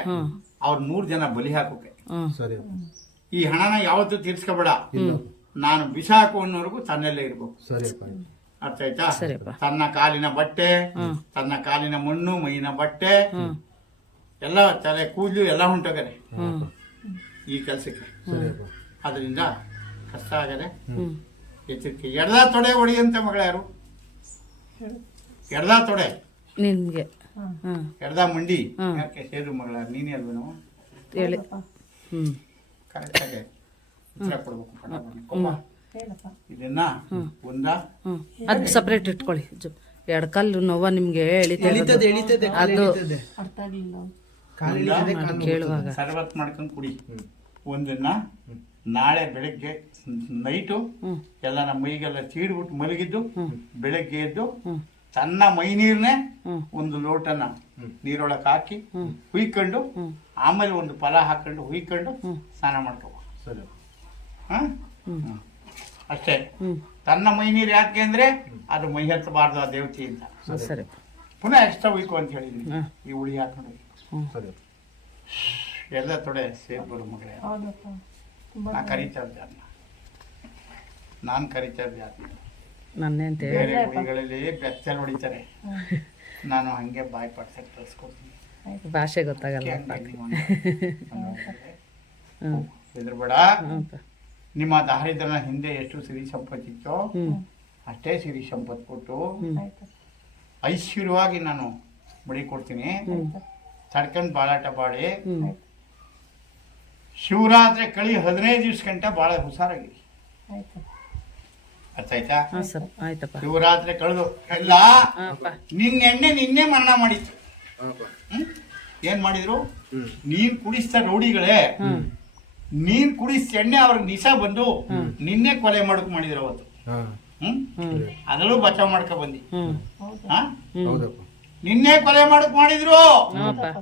ಅವ್ರ ಮೂರ್ ಜನ ಬಲಿ ಹಾಕೋಕೆ. ಈ ಹಣನ ಯಾವತ್ತೂ ತೀರ್ಸ್ಕೊಬೇಡ. ನಾನು ಬಿಸಾಕು ಹಾಕೋ ಅನ್ನೋರ್ಗು ತನ್ನಲ್ಲೇ ಇರ್ಬೇಕು. ಸರಿಯಪ್ಪ ಅರ್ಥ ಆಯ್ತಾ? ಸರಿಯಪ್ಪ. ತನ್ನ ಕಾಲಿನ ಬಟ್ಟೆ ತನ್ನ ಕಾಲಿನ ಮಣ್ಣು ಮೈನ ಬಟ್ಟೆ. ಎಲ್ಲ ತಲೆ ಕೂದಲು ಎಲ್ಲ ಹೊಂಟೋಗದೆ ಈ ಕೆಲಸಕ್ಕೆ. ಅದರಿಂದ ಕಷ್ಟ ಆಗದೆ ಹ್ಞೂ ಎಚ್ಚರಿಕೆ. ಎಡದ ತೊಡೆ ಹೊಡೆಯಂತ ಮಗಳ್ಯಾರು ಎಡದ ತೊಡೆ. ನಿಮಗೆ ಎಡದ ಎಡ್ದ ಮಂಡಿ. ಹ್ಮ್. ಯಾಕೆ? ಸೇರು ಮಗಳ ನೀನೇ ಅಲ್ವ ಹೇಳಿ. ಹ್ಞೂ ಕರೆಕ್ಟ್ ಆಗಿ ಉತ್ತರ ಕೊಡ್ಬೇಕು. ಕೊಮ್ಮ. ಇದನ್ನ ಒಂದ? ಅದು ಸಪ್ರೇಟ್ ಇಟ್ಕೊಳ್ಳಿ. ಎರಡು ಕಲ್ಲು ನೋವ ನಿಮಗೆ ಎಳಿತದೆ ಅದು ಕೇಳುವಾಗ. ಸರ್ವತ್ ಮಾಡ್ಕೊಂಡು ಕುಡಿ. ಒಂದನ್ನ ನಾಳೆ ಬೆಳಗ್ಗೆ ನೈಟು. ಎಲ್ಲ ನಮ್ಮ ಮೈಗೆಲ್ಲ ಚೀಡ್ಬಿಟ್ಟು ಮಲಗಿದ್ದು ಬೆಳಗ್ಗೆ ಎದ್ದು ಸಣ್ಣ ತನ್ನ ಮೈ ನೀರ್ನೆ. ಒಂದು ಲೋಟನ ನೀರೊಳಗೆ ಹಾಕಿ ಹುಯ್ಕೊಂಡು ಆಮೇಲೆ ಒಂದು ಫಲ ಹಾಕೊಂಡು ಹುಯ್ಕೊಂಡು ಸ್ನಾನ ಮಾಡ್ಕೋ ಸರಿ. ಹ? ಅಷ್ಟೇ. ತನ್ನ ಮೈ ನೀರು ಯಾಕೆ ಅಂದ್ರೆ ಅದು ಮೈ ಹತ್ತಬಾರ್ದು ಆ ದೇವತೆ ಅಂತ. ಸರಿ. ಪುನಃ ಎಕ್ಸ್ಟ್ರಾ ಉಯ್ಕು ಅಂತ ಹೇಳಿದ್ವಿ. ಈ ಉಳಿ ಹಾಕೊಂಡು ಸರಿ. ಎಲ್ಲ ತೊಡೆ ಸೇರ್ಬೋದು ಮಗಳೇ. ನಾ ಕರಿತಾ ಇದ್ದೆ ಅದನ್ನ. ನಾನು ಕರಿತಾ ಇದ್ದೆ ಅದನ್ನ. ನನ್ನೇ ಅಂತ ಬೇರೆ ಹುಳಿಗಳಲ್ಲಿ ಬೆಚ್ಚಲ್ ಹೊಡಿತಾರೆ ನಾನು ಹಂಗೆ ಬಾಯಿ ಪಡ್ಸಕ್ಕೆ ಕಳ್ಸ್ಕೊಡ್ತೀನಿ ಭಾಷೆ ಗೊತ್ತಾಗಲ್ಲ ಹ್ಞೂ ಹೆದರ್ಬೇಡ ಹ್ಞೂಪ್ಪ ನಿಮ್ಮ ದಾರಿದ್ರನ ಹಿಂದೆ ಎಷ್ಟು ಸಿರಿ ಸಂಪತ್ತಿತ್ತೋ ಅಷ್ಟೇ ಸಿರಿ ಸಂಪತ್ತು ಕೊಟ್ಟು ಐಶ್ವರ್ಯವಾಗಿ ನಾನು ಬಳಿ ಕೊಡ್ತೀನಿ. ತಡ್ಕೊಂಡು ಬಾಳಾಟ ಬಾಡಿ ಶಿವರಾತ್ರಿ ಕಳಿ ಹದಿನೈದು ದಿವ್ಸ ಗಂಟ ಭಾಳ ಹುಷಾರಾಗಿ. ಅರ್ಥ ಆಯ್ತಾ? ಶಿವರಾತ್ರಿ ಕಳೆದು ಎಲ್ಲ ನಿನ್ನ ಎಣ್ಣೆ ನಿನ್ನೆ ಮರಣ ಮಾಡಿತ್ತು. ಹ್ಮ್? ಏನ್ ಮಾಡಿದ್ರು. ನೀನ್ ಕುಡಿಸ್ತಾ ರೌಡಿಗಳೇ ನೀನ್ ಕುಡಿ ಎಣ್ಣೆ ಅವ್ರ ನಿಶಾ ಬಂದು ನಿನ್ನೆ ಕೊಲೆ ಮಾಡಕ್ ಮಾಡಿದ್ರು ಅವತ್ತು. ಹ್ಮ್? ಅದರಲ್ಲೂ ಬಚಾವ್ ಮಾಡ್ಕೊ ಬಂದಿ. ನಿನ್ನೆ ಕೊಲೆ ಮಾಡಕ್ ಮಾಡಿದ್ರು.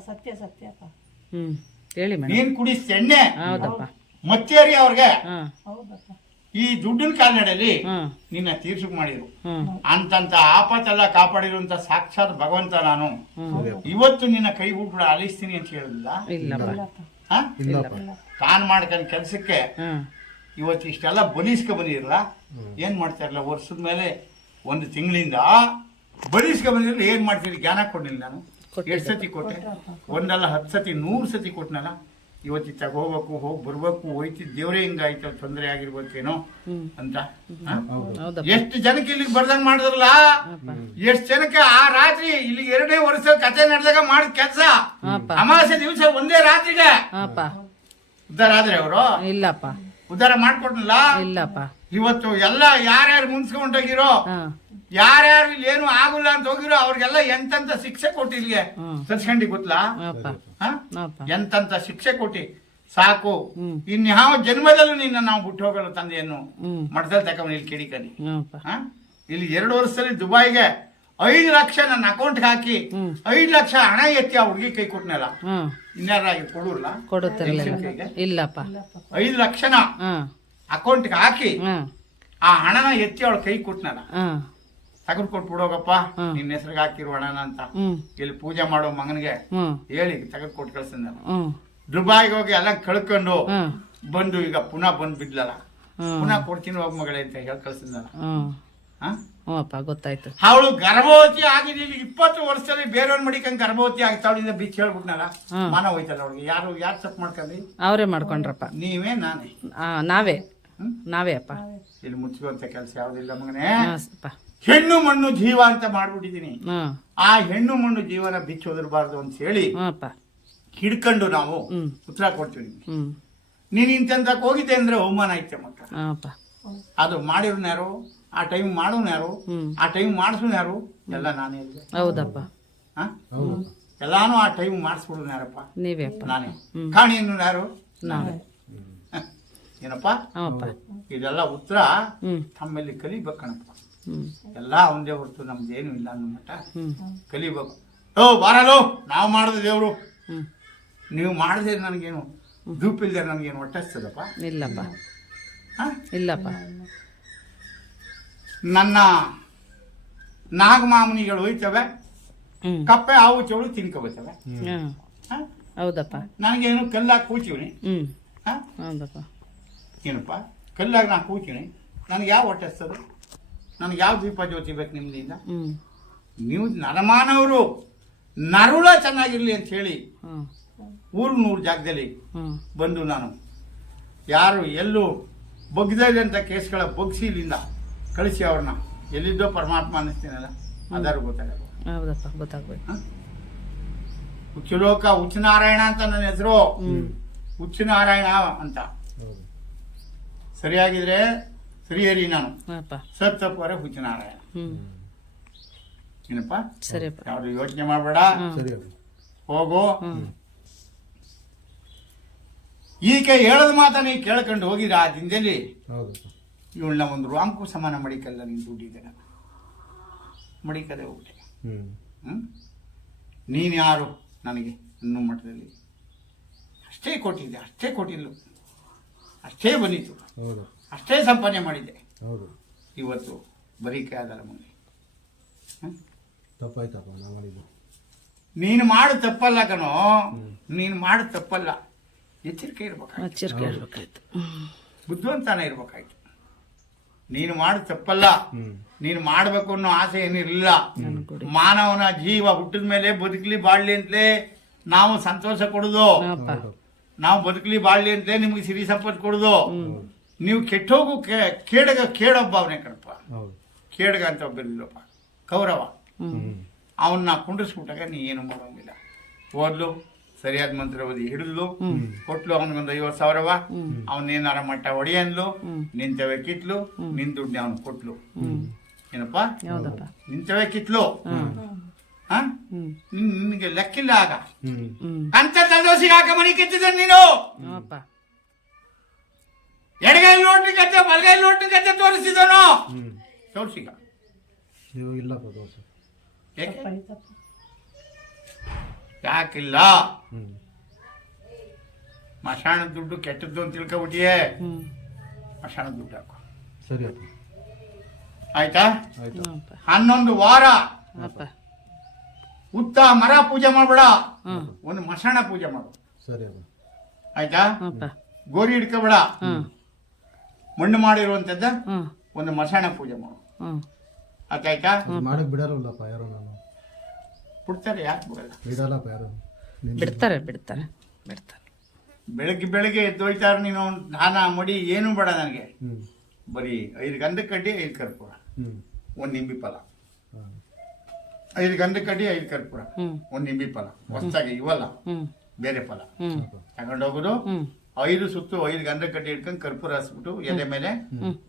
ಸತ್ಯ ಹ್ಞೂ ಹೇಳಿ ನೀನ್ ಕುಡಿ ಎಣ್ಣೆ. ಮಚ್ಚೇರಿ ಮತ್ತೇರಿ ಅವ್ರಿಗೆ ಈ ದುಡ್ಡಿನ ಕಾಲ್ನಡೆಯಲ್ಲಿ ನಿನ್ನ ತೀರ್ಸಕ್ ಮಾಡಿದ್ರು. ಅಂತಂತ ಆಪತ್ತೆಲ್ಲ ಕಾಪಾಡಿರುವಂತ ಸಾಕ್ಷಾತ್ ಭಗವಂತ ನಾನು. ಇವತ್ತು ನಿನ್ನ ಕೈ ಬಿಟ್ಬಿಡ ಅಲಿಸ್ತೀನಿ ಅಂತ ಹೇಳಿಲ್ಲ ಇಲ್ಲಪ್ಪ. ಹಾ? ಇಲ್ಲಪ್ಪ. ತಾನ್ ಮಾಡ್ಕೊಂಡ್ ಕೆಲ್ಸಕ್ಕೆ ಇವತ್ತು ಇಷ್ಟೆಲ್ಲ ಬಲಿಸ್ಕ ಬಂದಿರಲ್ಲ ಏನ್ ಮಾಡ್ತಾ ಇರಲ್ಲ ವರ್ಷದ ಮೇಲೆ ಒಂದು ತಿಂಗಳಿಂದ ಬಲಿಸ್ಕ ಬಂದಿರಲ್ಲ ಏನ್ ಮಾಡ್ತೀನಿ ಜ್ಞಾನ ಕೊಡ್ಲಿಲ್ಲ ನಾನು. ಎಷ್ಟು ಸತಿ ಕೊಟ್ಟೆ? ಒಂದಲ್ಲ ಹತ್ತು ಸತಿ ನೂರು ಸತಿ ಕೊಟ್ನಲ್ಲ ಇವತ್ತು ತಗೋಬೇಕು ಹೋಗಿ ಬರ್ಬೇಕು ಹೋಯ್ತಿ ದೇವ್ರೇ ಹಿಂಗಾಯ್ತು ತೊಂದರೆ ಆಗಿರ್ಬೇಕೇನೋ ಅಂತ. ಎಷ್ಟು ಜನಕ್ಕೆ ಇಲ್ಲಿಗೆ ಬರ್ದಂಗ್ ಮಾಡಿದ್ರಲ್ಲ? ಎಷ್ಟು ಜನಕ್ಕೆ ಆ ರಾತ್ರಿ ಇಲ್ಲಿ ಎರಡೇ ವರ್ಷ ಕತೆ ನಡೆದಾಗ ಮಾಡಿದ ಕೆಲಸ. ಅಮಾವಾಸ್ಯ ದಿವಸ ಒಂದೇ ರಾತ್ರಿಗೆ. ಉದ್ಧಾರ ಆದ್ರೆ ಅವರು? ಇಲ್ಲಪ್ಪ. ಉದ್ಧಾರ ಮಾಡ್ಕೊಡ್ಲಿಲ್ಲ ಇಲ್ಲಪ್ಪ. ಇವತ್ತು ಎಲ್ಲ ಯಾರ್ಯಾರು ಮುನ್ಸ್ಕೊಂಡೋಗಿರೋ ಯಾರ್ಯಾರು ಇಲ್ಲಿ ಏನು ಆಗುಲ್ಲ ಅಂತ ಹೋಗಿರೋ ಅವ್ರಿಗೆಲ್ಲ ಎಂತಂತ ಶಿಕ್ಷೆ ಕೊಟ್ಟಿ ಇಲ್ಲಿಗೆ? ಹ್ಮ್. ತರ್ಸ್ಕೊಂಡಿ ಎಂತಂತ ಶಿಕ್ಷೆ ಕೊಟ್ಟಿ? ಸಾಕು. ಇನ್ ಇನ್ಯಾವ ಜನ್ಮದಲ್ಲೂ ನಿನ್ನ ನಾವು ಬಿಟ್ಟು ಹೋಗಲ್ಲ ತಂದೆಯನ್ನು? ಮಠದಲ್ಲಿ ತಗೊಂಡು ಇಲ್ಲಿ ಹ? ಇಲ್ಲಿ ಎರಡು ವರ್ಷದಲ್ಲಿ ದುಬೈಗೆ ಐದು ಲಕ್ಷ ನನ್ನ ಅಕೌಂಟ್ಗೆ ಹಾಕಿ. ಐದು ಲಕ್ಷ ಹಣ ಎತ್ತಿ ಆ ಹುಡುಗಿ ಕೈ ಕೊಟ್ಟನಲ್ಲ ಇನ್ಯಾರಾಗಿ ಕೊಡುತ್ತಿರಲಿಲ್ಲ ಇಲ್ಲಪ್ಪ. ಐದು ಲಕ್ಷನ ಅಕೌಂಟ್ ಅಕೌಂಟ್ಗೆ ಹಾಕಿ ಆ ಹಣನ ಎತ್ತಿ ಅವಳ ಕೈ ಕೊಟ್ಟನಲ್ಲ ತಗೊಂಡ್ ಕೊಟ್ ಕೊಟ್ಬಿಡೋಗಪ್ಪ. ನಿನ್ನ ಹೆಸರಿಗೆ ಹಾಕಿರೋ ಹಣನ ಅಂತ. ಇಲ್ಲಿ ಪೂಜೆ ಮಾಡೋ ಮಗನಿಗೆ ಹೇಳಿ ತಗೊಂಡ್ ಕೊಟ್ಟು ಕಳ್ಸಂದ ದುಬಾಯಿಗೆ ಹೋಗಿ ಎಲ್ಲ ಕಳ್ಕೊಂಡು ಬಂದು ಈಗ ಪುನಃ ಬಂದ್ ಬಿದ್ಲಲ್ಲ. ಪುನಃ ಕೊಡ್ತೀನಿ ಹೋಗ್ ಮಗಳೇ ಅಂತ ಹೇಳಿ ಕಳ್ಸಿದ್ನಲ್ಲ. ಹ್ಞೂ ಅಪ್ಪ ಗೊತ್ತಾಯ್ತು. ಅವಳು ಗರ್ಭವತಿ ಆಗಿದ್ದು ಇಪ್ಪತ್ತು ವರ್ಷದಲ್ಲಿ ಬೇರೆಯವ್ರ ಮಡಿಕಂಗ್ ಗರ್ಭವತಿ ಆಗ್ತಾವಳಿಂದ ಬಿಚ್ಚಿ ಹೇಳ್ಬಿಟ್ನಲ್ಲ? ಮನ ಹೋಯ್ತಲ್ಲ ಅವಳಿಗೆ? ಯಾರು ಯಾರು ತಪ್ಪು ಮಾಡ್ಕೊಂಡ್ರಿ? ಅವರೇ ಮಾಡ್ಕೊಂಡ್ರಪ್ಪ. ನೀವೇ ನಾನೇ? ಆ, ನಾವೇ? ನಾವೇ ಅಪ್ಪ. ಇಲ್ಲಿ ಮುಚ್ಚುವಂತ ಕೆಲಸ ಯಾವ್ದಿಲ್ಲ ಮಗನೇ. ಹಾಂ ಅಪ್ಪ. ಹೆಣ್ಣು ಮಣ್ಣು ಜೀವ ಅಂತ ಮಾಡ್ಬಿಟ್ಟಿದೀನಿ ಆ ಹೆಣ್ಣು ಮಣ್ಣು ಜೀವನ ಬಿಚ್ಚಿ ಒದರಬಾರ್ದು ಅಂತ ಹೇಳಿ ಹ್ಞೂ ಅಪ್ಪ ಹಿಡ್ಕೊಂಡು ನಾವು ಹ್ಮ್. ಉತ್ತರ ಕೊಡ್ತೀವಿ ಹ್ಞೂ. ನೀನ್ ಇಂತಂತಕ್ ಹೋಗಿದ್ದೆ ಅಂದ್ರೆ ಅವಮಾನ ಐತೆ ಮಕ್ಕ ಹಾಂ ಅಪ್ಪ ಅದು ಮಾಡಿರೋನ್ ಯಾರು? ಆ ಟೈಮ್ ಮಾಡೋನು ಯಾರು? ಆ ಟೈಮ್ ಮಾಡಿಸೋನು ಯಾರು? ಎಲ್ಲ ನಾನೇ ಇದ್ದೆ ಹೌದಪ್ಪ. ಹಾ ಹೌದು ಎಲ್ಲಾನು ಆ ಟೈಮ್ ಮಾಡಿಸ್ಬಿಡೋನು ಯಾರಪ್ಪ? ನೀವೇ ನಾನೇ. ಕಾಣಿ ಕಾಣಿಯನ್ನು ಯಾರು? ನಾವೇ. ಏನಪ್ಪ? ಇದೆಲ್ಲ ಉತ್ತರ ತಮ್ಮಲ್ಲಿ ಕಲಿಬೇಕಣಪ್ಪ ಎಲ್ಲಾ ಒಂದೇ ಹೊರತು ನಮ್ದೇನು ಇಲ್ಲ ಅನ್ನೋ ಮಟ್ಟ ಹ್ಞೂ ಕಲಿಬೇಕು. ಓ ಬಾರಲು ನಾವು ಮಾಡಿದ ದೇವರು. ಹ್ಞೂ ನೀವು ಮಾಡದೆ ನನಗೇನು ಧೂಪ್ ಇಲ್ದೆ ನನಗೇನು ಹೊಟ್ಟೆಸ್ತದಪ್ಪ ಇಲ್ಲಪ್ಪ. ಹಾ ಇಲ್ಲಪ್ಪ. ನನ್ನ ನಾಗಮಾಮನಿಗಳು ಹೋಯ್ತವೆ. ಕಪ್ಪೆ ಹಾವು ಚೌಳು ತಿನ್ಕೋಬರ್ತವೆ. ಹೌದಪ್ಪ. ನನಗೇನು ಕಲ್ಲಾಗಿ ಕೂಚಿವ್ನಿ ಹೌದಪ್ಪ. ಏನಪ್ಪ? ಕಲ್ಲಾಗಿ ನಾ ಕೂಚಿವ್ನಿ ನನಗೆ ಯಾವ ಹೊಟ್ಟೆ ಹಸ್ತದು ನನಗೆ ಯಾವ ದೀಪ ಜ್ಯೋತಿ ಬೇಕು ನಿಮ್ಮದಿಂದ ನೀವು ನರಮಾನವರು. ನರುಳ ಚೆನ್ನಾಗಿರಲಿ ಅಂತ ಹೇಳಿ ಊರು ನೂರು ಜಾಗದಲ್ಲಿ ಬಂದು ನಾನು. ಯಾರು ಎಲ್ಲೂ ಬಗ್ಗದಲ್ಲಿ ಅಂತ ಕೇಸ್ಗಳ ಬಗ್ಸಿ ಇಲ್ಲಿಂದ ಕಳಿಸಿ ಅವ್ರನ್ನ. ಎಲ್ಲಿದ್ದೋ ಪರಮಾತ್ಮ ಅನ್ನಿಸ್ತೀನಲ್ಲ ಅದಾರು ಗೊತ್ತಾಗಲ್ಲ. ಹೌದಪ್ಪ ಗೊತ್ತಾಗ್ಬೇಕು ಹುಚ್ಚುಲೋಕ ಹುಚ್ಚನಾರಾಯಣ ಅಂತ ನನ್ನ ಹೆಸರು. ಉಚ್ಚನಾರಾಯಣ ಅಂತ. ಸರಿಯಾಗಿದ್ರೆ ಸರಿಯರಿ ನಾನು. ಸತ್ ತಪ್ಪರೆ ಹುಚ್ಚನಾರಾಯಣ ಏನಪ್ಪ? ಸರಿಯಪ್ಪ. ಯಾವ್ದು ಯೋಚನೆ ಮಾಡಬೇಡ. ಹೋಗು. ಈಕೆ ಹೇಳದ ಮಾತ ನೀ ಕೇಳ್ಕೊಂಡು ಹೋಗಿರ ಆ ದಿನದಲ್ಲಿ ಹೌದು. ಇವಳನ್ನ ಒಂದು ರಾಂಕು ಸಮಾನ ಮಡಿಕಲ್ಲ ನೀನು ದುಡ್ಡಿದೆ ನಾನು ಮಡಿಕದೆ ಹೋಗ್ಬಿಟ್ಟೆ. ಹ್ಞೂ ಹ್ಮ್? ನೀನು ಯಾರು? ನನಗೆ ಇನ್ನು ಮಠದಲ್ಲಿ ಅಷ್ಟೇ ಕೊಟ್ಟಿದ್ದೆ ಅಷ್ಟೇ ಕೊಟ್ಟಿಲ್ಲ ಅಷ್ಟೇ ಬಂದಿತ್ತು. ಹೌದು. ಅಷ್ಟೇ ಸಂಪಾದನೆ ಮಾಡಿದ್ದೆ. ಹೌದು. ಇವತ್ತು ಬರೀಕೆ ಆದಲ್ಲ ಮುಂದೆ ಹ್ಮ್? ತಪ್ಪಾಯ್ತಪ್ಪ ನೀನು ಮಾಡು ತಪ್ಪಲ್ಲ ಕಣೋ. ನೀನು ಮಾಡು ತಪ್ಪಲ್ಲ. ಎಚ್ಚರಿಕೆ ಇರ್ಬೇಕಾಯ್ತು. ಬುದ್ಧಿವಂತನ ಇರ್ಬೇಕಾಯ್ತು. ನೀನು ಮಾಡು ತಪ್ಪಲ್ಲ. ನೀನು ಮಾಡಬೇಕು ಅನ್ನೋ ಆಸೆ ಏನಿರಲಿಲ್ಲ ಮಾನವನ ಜೀವ ಹುಟ್ಟಿದ ಮೇಲೆ ಬದುಕಲಿ ಬಾಳ್ಲಿ ಅಂತಲೇ ನಾವು ಸಂತೋಷ ಕೊಡುದು. ನಾವು ಬದುಕಲಿ ಬಾಳ್ಲಿ ಅಂತಲೇ ನಿಮ್ಗೆ ಸಿರಿ ಸಂಪತ್ತು ಕೊಡುದು. ನೀವು ಕೆಟ್ಟೋಗು ಹೋಗು ಕೇಡಗ ಕೇಳೊಬ್ಬ ಅವನೇ ಕಣಪ್ಪ. ಹೌದು. ಕೇಡಗ ಅಂತ ಒಬ್ಬರಿಲ್ಲಪ್ಪ ಕೌರವ. ಹ್ಞೂ ಅವನ್ನ ಕುಂಡಿಸ್ಬಿಟ್ಟಾಗ ನೀ ಏನು ಮಾಡೋಂಗಿಲ್ಲ. ಓದ್ಲು ಸರಿಯಾದ ಮಂತ್ರ ಓದಿ ಹಿಡಿದ್ಲು. ಕೊಟ್ಲು ಅವನಿಗೊಂದು ಐವತ್ತು ಸಾವಿರವ. ಏನಾರ ಮಟ್ಟ ಹೊಡಿಯನ್ಲು ನಿಂತವೆ ಕಿತ್ಲು. ನಿನ್ ದುಡ್ಡು ಅವನು ಕೊಟ್ಲು. ಏನಪ್ಪ? ಹೌದಪ್ಪ ನಿಂತವೆ ಕಿತ್ಲು. ನಿನ್ಗೆ ಲೆಕ್ಕಿಲ್ಲ ಆಗ. ಅಂತ ತಲದೋಸಿಗೆ ಆಗ ಮನಿ ಕಿತ್ತಿದ ನೀನು. ಎಡಗೈ ಲೋಟ್ನ ಕತ್ತೆ ಬಲಗೈ ಲೋಟ್ನ ಕತ್ತೆ ತೋರಿಸಿದನು. ತೋರಿಸಿಗ. ಇಲ್ಲ ಯಾಕಿಲ್ಲ? ಹ್ಞೂ ಮಶಾಣದ ದುಡ್ಡು ಕೆಟ್ಟದ್ದು ಅಂತ ತಿಳ್ಕೊಬಿಟ್ಟಿಯೇ? ಹ್ಞೂ ಮಶಾಣದ ದುಡ್ಡು ಹಾಕು. ಸರಿ ಅಪ್ಪ. ಆಯ್ತಾ? ಹನ್ನೊಂದು ವಾರ. ಅಪ್ಪ. ಉತ್ತ ಮರ ಪೂಜೆ ಮಾಡಬೇಡ. ಹ್ಞೂ ಒಂದು ಮಶಾಣ ಪೂಜೆ ಮಾಡು. ಸರಿ ಅಪ್ಪ. ಆಯ್ತಾ? ಗೋರಿ ಹಿಡ್ಕೋಬೇಡ. ಹ್ಞೂ ಮಣ್ಣು ಮಾಡಿರುವಂತದ್ದ ಒಂದು ಮಶಾಣ ಪೂಜೆ ಮಾಡು. ಹ್ಞೂ ಆಯ್ತಾಯ್ತಾ ಮಾಡಕ್ ಬಿಡಲ್ಲಪ್ಪ ಯಾರು ನಾನು. ಬಿಡ್ತಾರೆ ಯಾಕೆ ಬಿಡಲ್ಲ. ಬಿಡಲ್ಲಪ್ಪ ಯಾರು. ಬಿಡ್ತಾರೆ ಬಿಡ್ತಾರೆ ಬಿಡ್ತಾರೆ. ಬೆಳಗ್ಗೆ ಬೆಳಗ್ಗೆ ಎದ್ದೋಯ್ತಾರ ನೀನು ಧಾನ ಮಡಿ ಏನು ಬೇಡ ನನಗೆ. ಬರೀ ಐದು ಗಂಧ ಕಡ್ಡಿ ಐದು ಕರ್ಪೂರ. ಹ್ಞೂ ಒಂದು ನಿಂಬಿ ಫಲ. ಐದು ಗಂಧ ಕಡ್ಡಿ ಐದು ಕರ್ಪೂರ. ಒಂದು ನಿಂಬಿ ಫಲ. ಹೊಸ್ದಾಗಿ ಇವಲ್ಲ. ಬೇರೆ ಫಲ. ಹ್ಞೂ ತಗೊಂಡೋಗೋದು ಐದು ಸುತ್ತು ಐದು ಗಂಧ ಕಡ್ಡಿ ಇಟ್ಕೊಂಡು ಕರ್ಪೂರ ಹಾಸ್ಬಿಟ್ಟು ಎಲೆ ಮೇಲೆ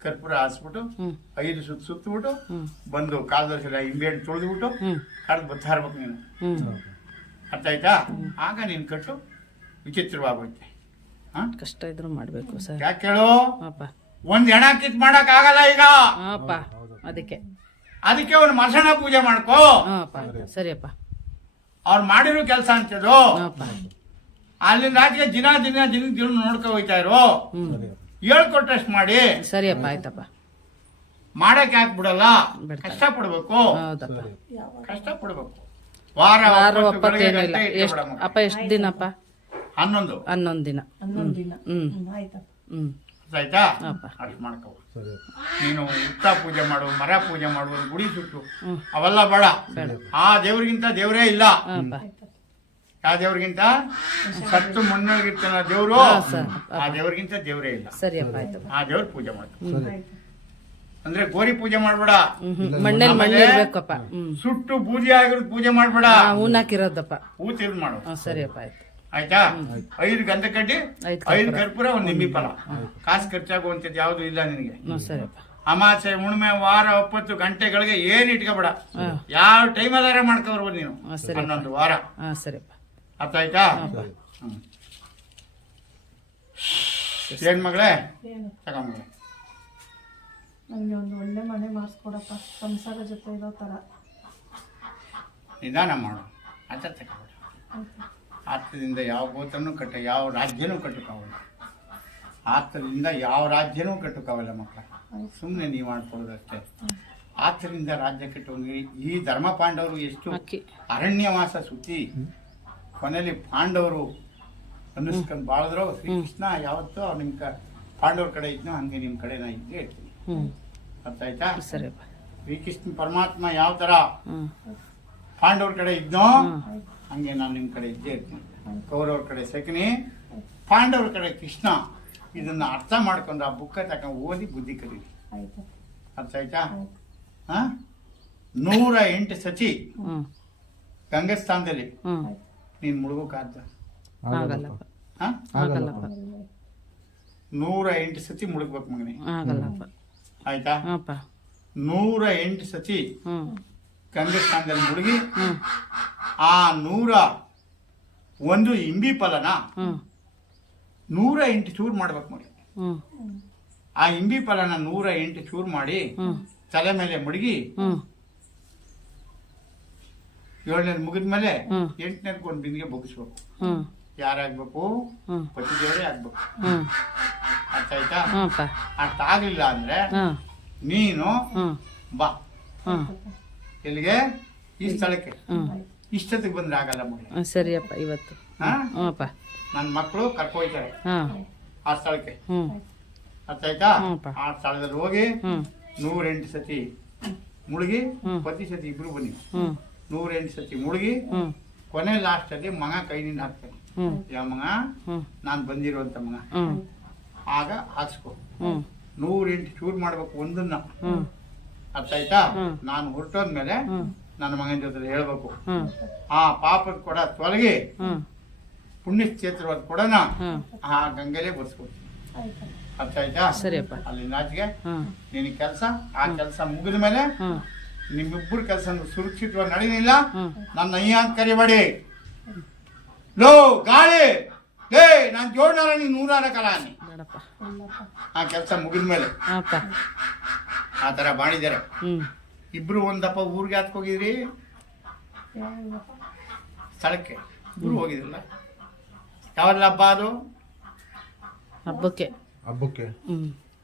ಕರ್ಪೂರ ಹಾಸ್ಬಿಟ್ಟು ಐದು ಸುತ್ತ ಸುತ್ತಬಿಟ್ಟು ಬಂದು ಕಾಲದರ್ಶನ ಹಿಂಬೆ ತೊಳೆದ್ಬಿಟ್ಟು ಕಡ್ದು ಬತ್ತಾರ್ಬೇಕು ನೀನು. ಅರ್ಥ ಆಯ್ತಾ? ಆಗ ನೀನು ಕಟ್ಟು ವಿಚಿತ್ರವಾಗೋಯ್ತೆ. ಕಷ್ಟ ಇದ್ರು ಮಾಡ್ಬೇಕು ಸರ್. ಯಾಕೆ ಹೇಳು ಅಪ್ಪ. ಒಂದ್ ಹೆಣ ಕಿತ್ ಮಾಡಕ್ ಆಗಲ್ಲ ಈಗ. ಅಪ್ಪ ಅದಕ್ಕೆ. ಅದಕ್ಕೆ ಒಂದು ಮಸಣ ಪೂಜೆ ಮಾಡ್ಕೋ. ಅಪ್ಪ. ಸರಿಯಪ್ಪ ಅವ್ರು ಮಾಡಿರೋ ಕೆಲಸ ಅಂತಿದ್ರು ಅಪ್ಪ. ಅಲ್ಲಿಂದ ಆಚೆಗೆ ದಿನ ದಿನ ದಿನ ದಿನ ನೋಡ್ಕೊ ಹೋಯ್ತಾ ಇರು. ಹೇಳ್ಕೊಟ್ಟಷ್ಟು ಮಾಡಿ. ಸರಿಯಪ್ಪ ಆಯ್ತಪ್ಪ. ಮಾಡಕ್ ಯಾಕೆ ಬಿಡಲ್ಲ? ಬಿಡ್ತಾರೆ. ಕಷ್ಟ ಪಡ್ಬೇಕು. ಹೌದಪ್ಪ. ಕಷ್ಟ ಪಡ್ಬೇಕು. ವಾರ ವಾರ ಎಷ್ಟು. ಅಪ್ಪ ಎಷ್ಟು ದಿನಪ್ಪ? ಹನ್ನೊಂದು. ಹನ್ನೊಂದು ದಿನ ಹನ್ನೊಂದು ದಿನ ಹ್ಮ್. ಹ್ಮ್, ಆಯ್ತಪ್ಪ. ಹ್ಮ್. ಆಯ್ತಾ? ಅಪ್ಪ. ಅಷ್ಟು ಮಾಡ್ಕೋ. ಸರಿ. ನೀನು ಉತ್ತ ಪೂಜೆ ಮಾಡು ಮರ ಪೂಜೆ ಮಾಡು ಗುಡಿ ಸುಟ್ಟು. ಅವೆಲ್ಲ ಬೇಡ. ಆ ದೇವ್ರಿಗಿಂತ ದೇವರೇ ಇಲ್ಲ. ಆ ಯಾವ ದೇವ್ರಿಗಿಂತ? ಸತ್ತು ಮಣ್ಣಾಗಿರ್ತಾನ ದೇವ್ರು? ಸರ್. ಆ ದೇವ್ರಿಗಿಂತ ದೇವರೇ ಇಲ್ಲ. ಸರಿಯಪ್ಪ ಆಯ್ತಪ್ಪ ಆ ದೇವ್ರ ಪೂಜೆ ಮಾಡು ಸರಿ. ಅಂದ್ರೆ ಗೋರಿ ಪೂಜೆ ಮಾಡ್ಬೇಡ. ಹ್ಮ್ ಹ್ಮ್. ಮಣ್ಣಲ್ಲಿ ಮಣ್ಣು ಇರ್ಬೇಕಪ್ಪ ಹ್ಮ್. ಸುಟ್ಟು ಪೂಜೆ ಆಗಿರೋದು ಪೂಜೆ ಮಾಡ್ಬೇಡ. ಹೂನ್ ಹಾಕಿರೋದಪ್ಪ. ಹೂ ತಿರ್ದು ಮಾಡು. ಹಾ ಸರಿಯಪ್ಪ ಆಯ್ತು. ಆಯ್ತಾ? ಐದು ಗಂಧ ಕಡ್ಡಿ ಐದು ಕರ್ಪೂರ. ಒಂದು ನಿಂಬಿ ಫಲ. ಕಾಸು ಖರ್ಚಾಗುವಂಥದ್ದು ಯಾವುದು ಇಲ್ಲ ನಿನಗೆ. ಅಮಾಸೆ ಹುಣ್ಣಿಮೆ ವಾರ ಒಪ್ಪತ್ತು ಗಂಟೆಗಳಿಗೆ ಏನು ಇಟ್ಕೋಬೇಡ. ಯಾವ ಟೈಮಲ್ಲಾರ ಮಾಡ್ಕೊಬರ್ಬೋದು ನೀನು. ಹನ್ನೊಂದು ವಾರ. ಅರ್ಥ ಆಯ್ತಾ. ಏನ್ ಮಗಳೇ? ಏನು? ತಗೊಂಬ ನನಗೆ ಒಂದು ಒಳ್ಳೆ ಮನೆ ಮಾಡಿಸ್ಕೊಡಪ್ಪ. ಸಂಸಾರ ಜೊತೆ ಇರೋ ತರ ನಿಧಾನ ಮಾಡು. ಅಂತ ಆತದಿಂದ ಯಾವ ಗೋತ್ರನೂ ಕಟ್ಟ ಯಾವ ರಾಜ್ಯನೂ ಕಟ್ಟಕ್ಕಾಗಲ್ಲ ಆತರಿಂದ ಯಾವ ರಾಜ್ಯನೂ ಕಟ್ಟಕ್ಕಾಗಲ್ಲ ಮಕ್ಕಳ. ಸುಮ್ಮನೆ ನೀವು ಮಾಡ್ಕೊಳ್ಳೋದಷ್ಟೇ ಆತರಿಂದ ರಾಜ್ಯ ಕಟ್ಟುವಂಗೆ ಈ ಧರ್ಮ ಪಾಂಡವರು ಎಷ್ಟು ಅರಣ್ಯವಾಸ ಸುತ್ತಿ ಕೊನೆಯಲ್ಲಿ ಪಾಂಡವರು ಅನ್ನಿಸ್ಕೊಂಡು ಬಾಳಿದ್ರು ಶ್ರೀಕೃಷ್ಣ ಯಾವತ್ತೂ ಅವ್ರು ನಿಮ್ಮ ಕ ಪಾಂಡವ್ರ ಕಡೆ ಇದ್ನೋ ಹಂಗೆ ನಿಮ್ಮ ಕಡೆ ನಾ ಇದ್ದೇ ಹ್ಮ್. ಅರ್ಥ ಆಯ್ತಾ? ಶ್ರೀಕೃಷ್ಣ ಪರಮಾತ್ಮ ಯಾವ ಥರ ಪಾಂಡವ್ರ ಕಡೆ ಇದ್ನೋ ಹಂಗೆ ನಾನು ನಿಮ್ಮ ಕಡೆ ಇದ್ದೇ ಇರ್ತೀನಿ. ಕೌರವ್ರ ಕಡೆ ಸೆಕನಿ ಪಾಂಡವ್ರ ಕಡೆ ಕೃಷ್ಣ. ಇದನ್ನ ಅರ್ಥ ಮಾಡ್ಕೊಂಡು ಆ ಬುಕ್ಕ ತಕೊಂಡು ಓದಿ ಬುದ್ಧಿ ಕಲಿ ಆಯ್ತು. ಅರ್ಥ ಆಯ್ತಾ? ಹಾ? ನೂರ ಎಂಟು ಸತಿ ಗಂಗಸ್ಥಾನದಲ್ಲಿ ನೀನ್ ನೀನು ಮುಳುಗೋಕಾದ ಆಗಲ್ಲಪ್ಪ. ಹಾ? ಆಗಲ್ಲಪ್ಪ. ನೂರ ಎಂಟು ಸತಿ ಮುಳುಗ್ಬೇಕು ಮಗನಿ. ಆಗಲ್ಲಪ್ಪ. ಆಯ್ತಾ? ನೂರ ಎಂಟು ಸತಿ ಗಂಗಸ್ಥಾನದಲ್ಲಿ ಮುಳುಗಿ ಆ ನೂರ ಒಂದು ಇಂಬಿ ಫಲನ ನೂರ ಎಂಟು ಚೂರು ಮಾಡ್ಬೇಕು ನೋಡಿ. ಆ ಇಂಬಿ ಫಲನ ನೂರ ಎಂಟು ಚೂರು ಮಾಡಿ ತಲೆ ಮೇಲೆ ಮುಡುಗಿ ಏಳನೇದು ಏಳನೇ ಮುಗಿದ್ಮೇಲೆ ಮೇಲೆ ಎಂಟನೇದಕ್ಕೆ ಒಂದು ಬಿಂದಿಗೆ ಬೊಗಿಸ್ಬೇಕು ಯಾರಾಗ್ಬೇಕು? ಪತಿ ದೇವರೇ ಆಗ್ಬೇಕು. ಅರ್ಥ ಆಯ್ತಾ? ಅರ್ಥ ಆಗ್ಲಿಲ್ಲ ಅಂದ್ರೆ ನೀನು ಬಾ. ಎಲ್ಲಿಗೆ? ಈ ಸ್ಥಳಕ್ಕೆ. ಇಷ್ಟೊತ್ತಿಗೆ ಬಂದ್ರೆ ಆಗಲ್ಲ ಮಗ ಹ್ಮ್ ಸರಿಯಪ್ಪ ಇವತ್ತು. ಹಾ? ನನ್ನ ಮಕ್ಕಳು ಕರ್ಕೊಯ್ತಾರೆ. ಹಾಂ. ಆ ಸ್ಥಳಕ್ಕೆ. ಹ್ಞೂ. ಅರ್ಥ ಆಯ್ತಾ ಹ್ಞೂಪ್ಪ. ಆ ಸ್ಥಳದಲ್ಲಿ ಹೋಗಿ ಹ್ಞೂ. ನೂರೆಂಟು ಸತಿ ಮುಳುಗಿ ಹ್ಮ್. ಪ್ರತಿ ಸತಿ ಇಬ್ರು ಬನ್ನಿ. ಹ್ಞೂ. ನೂರೆಂಟು ಸತಿ ಮುಳುಗಿ ಹ್ಞೂ. ಕೊನೆ ಲಾಸ್ಟ್ ಅಲ್ಲಿ ಮಗ ಕೈನಿಂದ ಹಾಕ್ತಾನೆ. ಹ್ಞೂ. ಯಾವ ಮಗ? ಹ್ಞೂ. ನಾನು ಬಂದಿರುವಂತ ಮಗ. ಹ್ಞೂ. ಆಗ ಹಾಕ್ಸ್ಕೊ. ಹ್ಞೂ. ನೂರೆಂಟು ಚೂರ್ ಮಾಡ್ಬೇಕು ಒಂದನ್ನ. ಹ್ಞೂ. ಅರ್ಥ ಆಯ್ತಾ ಹ್ಮ್. ನಾನು ಹೊರಟೋದ್ಮೇಲೆ ಹ್ಞೂ. ನನ್ನ ಮಗನ ಜೊತೆ ಹೇಳ್ಬೇಕು. ಆ ಪಾಪದ ಕೊಡ ತೊಲಗಿ ಪುಣ್ಯಕ್ಷೇತ್ರವಾದ ಪುಣ್ಯ ಕ್ಷೇತ್ರವಾದ ಕೊಡನ ಆ ಗಂಗೆಲೆ ಬರ್ಸ್ಕೊಡ್ತೀನಿ ಆಯ್ತು. ಅರ್ಥ ಆಯ್ತಾ? ಸರಿಯಪ್ಪ. ಅಲ್ಲಿ ನಾಚಿಗೆ ನಿನ್ನ ನಿನ್ ಕೆಲಸ ಆ ಕೆಲಸ ಮುಗಿದ ಮೇಲೆ ನಿಮ್ಮಿಬ್ಬರ ಕೆಲಸ ಸುರಕ್ಷಿತವಾಗಿ ನಡೆಯಲಿಲ್ಲ. ನನ್ನ ಅಯ್ಯ ಅಂತ ಕರಿಬೇಡಿ. ಲೋ ಗಾಳಿ. ಏ ನಾನು ಜೋಡ್ನಾರ ನೀನು ನೂರಾರ ಕಲ ಆ ಕೆಲಸ ಮುಗಿದ ಮೇಲೆ. ಆ ಥರ ಮಾಡಿದ್ದಾರೆ ಹ್ಞೂ ಇಬ್ರು ಒಂದಪ್ಪ ಊರಿಗೆ ಹತ್ಕ್ ಹೋಗಿದ್ರಿ? ಸ್ಥಳಕ್ಕೆ. ಊರು ಹೋಗಿದ್ರಲ್ಲ? ಯಾವಲ್ಲ ಹಬ್ಬ ಅದು? ಹಬ್ಬಕ್ಕೆ. ಹಬ್ಬಕ್ಕೆ?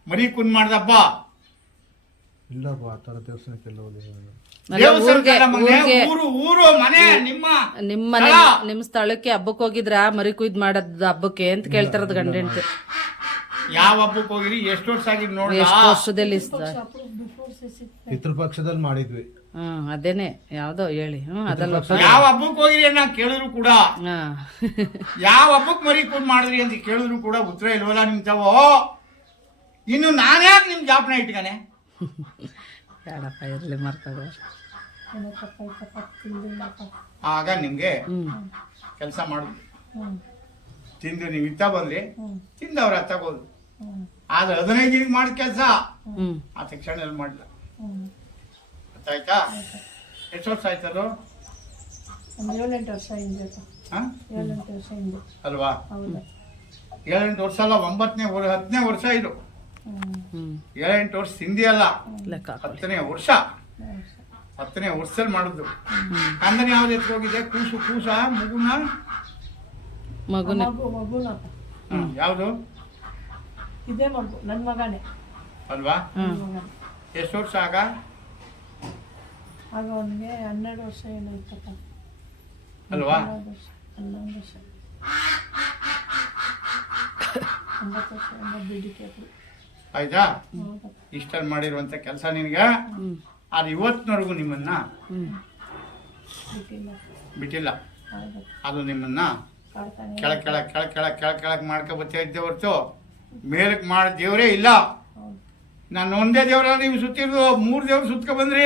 ಮರಿ ಕುನ್ ಮಾಡ್ದ ಹಬ್ಬ? ಇಲ್ಲಪ್ಪ ಆ ಥರ ದೇವಸ್ಥಾನಕ್ಕೆಲ್ಲ ಹೋಗಿಲ್ಲ ಊರು ಊರು ಮನೆ ನಿಮ್ಮ. ನಿಮ್ಮ ಸ್ಥಳಕ್ಕೆ ಹಬ್ಬಕ್ಕೆ ಹೋಗಿದ್ರ ಮರಿ ಕುಯ್ದು ಮಾಡದ್ ಹಬ್ಬಕ್ಕೆ ಅಂತ ಕೇಳ್ತಾರದ್ ಗಂಡ ಹೆಂಡ್ತಿ. ಯಾವ ಹಬ್ಬಕ್ಕೆ ಹೋಗಿರಿ? ಎಷ್ಟು ವರ್ಷ ಆಗಿದೆ ನೋಡಿ ಎಷ್ಟು ವರ್ಷದಲ್ಲಿ ಪಿತೃಪಕ್ಷದಲ್ಲಿ ಮಾಡಿದ್ವಿ. ಹ್ಮ್ ಅದೇನೆ. ಯಾವ್ದೋ ಹೇಳಿ. ಹ್ಮ್ ಯಾವ ಹಬ್ಬಕ್ಕೆ ಹೋಗಿರಿ ಅನ್ನ ಕೇಳಿದ್ರು ಕೂಡ? ಹಾ. ಯಾವ ಹಬ್ಬಕ್ಕೆ ಮರಿ ಕೂಡ ಮಾಡಿದ್ರಿ ಅಂತ ಕೇಳಿದ್ರು ಕೂಡ ಉತ್ತರ ಇಲ್ವಲ್ಲ ನಿಮ್ ತಾವು? ಇನ್ನು ನಾನ್ಯಾಕೆ ನಿಮ್ ಜಾಪನ ಇಟ್ಕಾನೆ? ಬೇಡಪ್ಪ ಇರ್ಲಿ ಮರ್ತದ ಆಗ ನಿಮ್ಗೆ ಕೆಲಸ ಮಾಡುದು ತಿಂದು ನೀವು ಇತ್ತ ಬಂದ್ರಿ. ತಿಂದವ್ರ ತಿಂದು ಅವ್ರ ತಗೋದು ಆದ್ರೆ ಹದಿನೈದು ದಿನ ಮಾಡಿದ ಕೆಲಸ? ಆ ಶಿಕ್ಷಣ ಮಾಡಿಲ್ಲ ಗೊತ್ತಾಯ್ತಾ? ಎಷ್ಟು ವರ್ಷ ಆಯ್ತದು ಒಂದು ಏಳೆಂಟು ವರ್ಷ ಹಿಂದೆ ಏಳೆಂಟು ವರ್ಷ ಹಿಂದೆ. ಅಲ್ವಾ? ಹೌದಾ. ಏಳೆಂಟು ವರ್ಷ ಅಲ್ಲ ಒಂಬತ್ತನೇ ವರ್ ಹತ್ತನೇ ವರ್ಷ ಇದು. ಏಳೆಂಟು ವರ್ಷ ಹಿಂದೆ ಅಲ್ಲ. ಹತ್ತನೇ ವರ್ಷ. ಹತ್ತನೇ ವರ್ಷದಲ್ಲಿ ಮಾಡುದು. ಕಂದನ ಯಾವ್ದು ಎತ್ತಿ ಹೋಗಿದೆ ಕೂಸು ಕೂಸ ಮಗುನ? ಮಗುನ. ಯಾವ್ದು? ಇದೇ ಮಗು ನನ್ನ ಮಗನೇ. ಅಲ್ವಾ? ಹ್ಞೂ ಎಷ್ಟು ವರ್ಷ ಆಗ? ಆಗ ಅವನಿಗೆ ಹನ್ನೆರಡು ವರ್ಷ ಏನೋ ಇತ್ತಪ್ಪ. ಅಲ್ವಾ? ವರ್ಷ ಹನ್ನೊಂದು ವರ್ಷ. ಒಂಬತ್ತು ವರ್ಷ ಏನೋ ಬಿಡಿಕೆ ಆಯ್ತಾ. ಹೌದಪ್ಪ ಇಷ್ಟಲ್ಲಿ ಮಾಡಿರುವಂತ ಕೆಲಸ ನಿನಗೆ? ಅದು ಇವತ್ತಿನವರೆಗೂ ನಿಮ್ಮನ್ನ ಬಿಟ್ಟಿಲ್ಲ. ಬಿಟ್ಟಿಲ್ಲ. ಹೌದಪ್ಪ ಅದು ನಿಮ್ಮನ್ನ ಕಾಡ್ತಾನೆ ಕೆಳ ಕೆಳ ಕೆಳ ಕೆಳ ಕೆಳ ಕೆಳಕ್ ಮಾಡ್ಕೊ ಬರ್ತಾ ಇದ್ದೆ ಹೊರ್ತು. ಮೇಲಕ್ ಮಾಡೋ ದೇವರೇ ಇಲ್ಲ. ನಾನು ಒಂದೇ ದೇವರ ನೀವು ಸುತ್ತಿರೋದು ಮೂರು ದೇವ್ರು ಸುತ್ಕೊ ಬಂದ್ರಿ.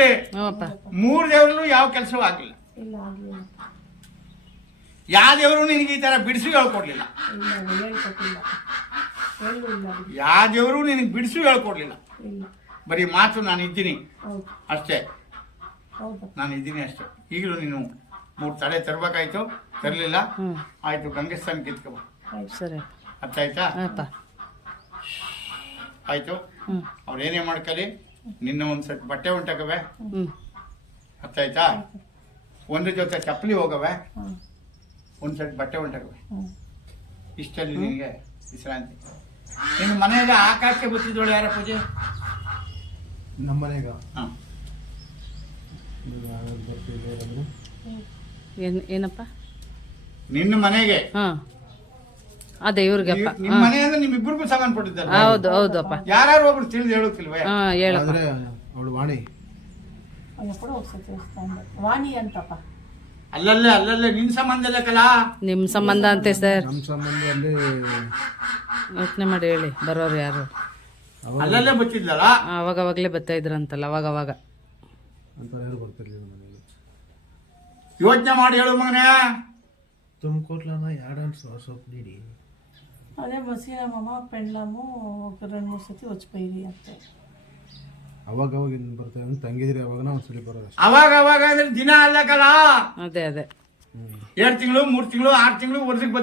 ಮೂರು ದೇವ್ರೂ ದೇವ್ರಲ್ಲೂ ಯಾವ ಕೆಲಸವೂ ಆಗಿಲ್ಲ. ಆಗಲಿಲ್ಲ ಯಾವ ದೇವರು ನಿನಗೆ ಈ ಥರ ಬಿಡಿಸಿ ಹೇಳ್ಕೊಡ್ಲಿಲ್ಲ. ಯಾವ ದೇವರು ನಿನಗೆ ಬಿಡಿಸಿ ಹೇಳ್ಕೊಡ್ಲಿಲ್ಲ? ಬರೀ ಮಾತು ನಾನು ಇದ್ದೀನಿ. ಅಷ್ಟೇ. ನಾನು ಇದ್ದೀನಿ ಅಷ್ಟೇ. ಈಗಲೂ ನೀನು ಮೂರು ತಲೆ ತರಬೇಕಾಯ್ತು. ತರಲಿಲ್ಲ. ಆಯಿತು ಆಯ್ತು ಸ್ವಾಮಿ ಕಿತ್ಕೊಬ ಅರ್ಥ ಆಯ್ತಾ? ಆಯ್ತು. ಅವ್ರು ಏನೇ ಮಾಡ್ಕಲಿ? ನಿನ್ನ ಒಂದು ಸೆಟ್ ಬಟ್ಟೆ ಉಂಟಕವೆ ಹ್ಞೂ ಅರ್ಥ ಆಯ್ತಾ. ಒಂದು ಜೊತೆ ಚಪ್ಪಲಿ ಹೋಗವೆ ಒಂದ್ ಸೆಟ್ ಬಟ್ಟೆ ಉಂಟಕವೆ ಹ್ಞೂ ಇಷ್ಟಲ್ಲಿ ನಿನಗೆ ವಿಶ್ರಾಂತಿ. ನಿನ್ನ ಮನೆಯಲ್ಲಿ ಆಕಾಶಕ್ಕೆ ಬತ್ತಿದ್ದೋಳು ಯಾರ ಪೂಜೆ? ನಮ್ಮ ಮನೆಗ. ಏನಪ್ಪ? ನಿನ್ನ ಮನೆಗೆ? ಹಾಂ. ಅದೇ ಇವ್ರಿಗಪ್ಪ ನಿಮ್ಮ ಹೌದು ಹೌದಪ್ಪ ಯಾರು ಒಬ್ರು ತಿಳಿದು ಹಾಂ ಹೇಳಪ್ಪ ಆದ್ರೆ ಅವಳು ವಾಣಿ. ಅದು ಎಪ್ಪಡೋ ಹೋಗ್ಸತ್ತೆ ದೇವಸ್ಥಾನ ವಾಣಿ ಅಂತಪ್ಪ. ಅಲ್ಲಲ್ಲೇ ಅಲ್ಲಲ್ಲೇ ನಿನ್ ಸಂಬಂಧ ಕಲ? ನಿಮ್ಮ ಸಂಬಂಧ ಅಂತೆ ಸರ್. ನಮ್ಮ ಸಂಬಂಧದಲ್ಲಿ ಯೋಚನೆ ಮಾಡಿ ಹೇಳಿ ಬರೋರು ಯಾರು? ಅವಾಗ ಅಲ್ಲಲ್ಲೇ ಅವಾಗ ಅವಾಗಲೇ ಬರ್ತಾ ಇದ್ರಂತಲ್ಲ ಅವಾಗ ಅವಾಗ ಅಂತ ಯಾರು ಬರ್ತಿರ್ಲಿಲ್ಲ ಮನೆಗೆ. ಯೋಚನೆ ಮಾಡಿ ಹೇಳು ಮಗನೇ. ತುಮಕೂರ್ಲನ ಎರಡನ್ನು ಸೊಪ್ಪು ನೀಡಿ. అదే మసీనా మామ పెండ్లాము ఒక రెండు మూడు సతి వచ్చిపోయి అంతే ಅವಾಗ ಅವಾಗ ಇನ್ನು ಬರ್ತಾ ಇದ್ರು ತಂಗಿದ್ರಿ ಅವಾಗ ನಾವು ಸಲಿ ಬರೋದು ಅಷ್ಟೇ ಅವಾಗ ಅವಾಗ ಅಂದ್ರೆ ದಿನ ಅಲ್ಲ ಕಲ ಅದೇ ಅದೇ ಹ್ಞೂ ಎರಡು ತಿಂಗಳು ಮೂರು ತಿಂಗಳು ಆರು ತಿಂಗಳು ವರ್ಷಕ್ಕೆ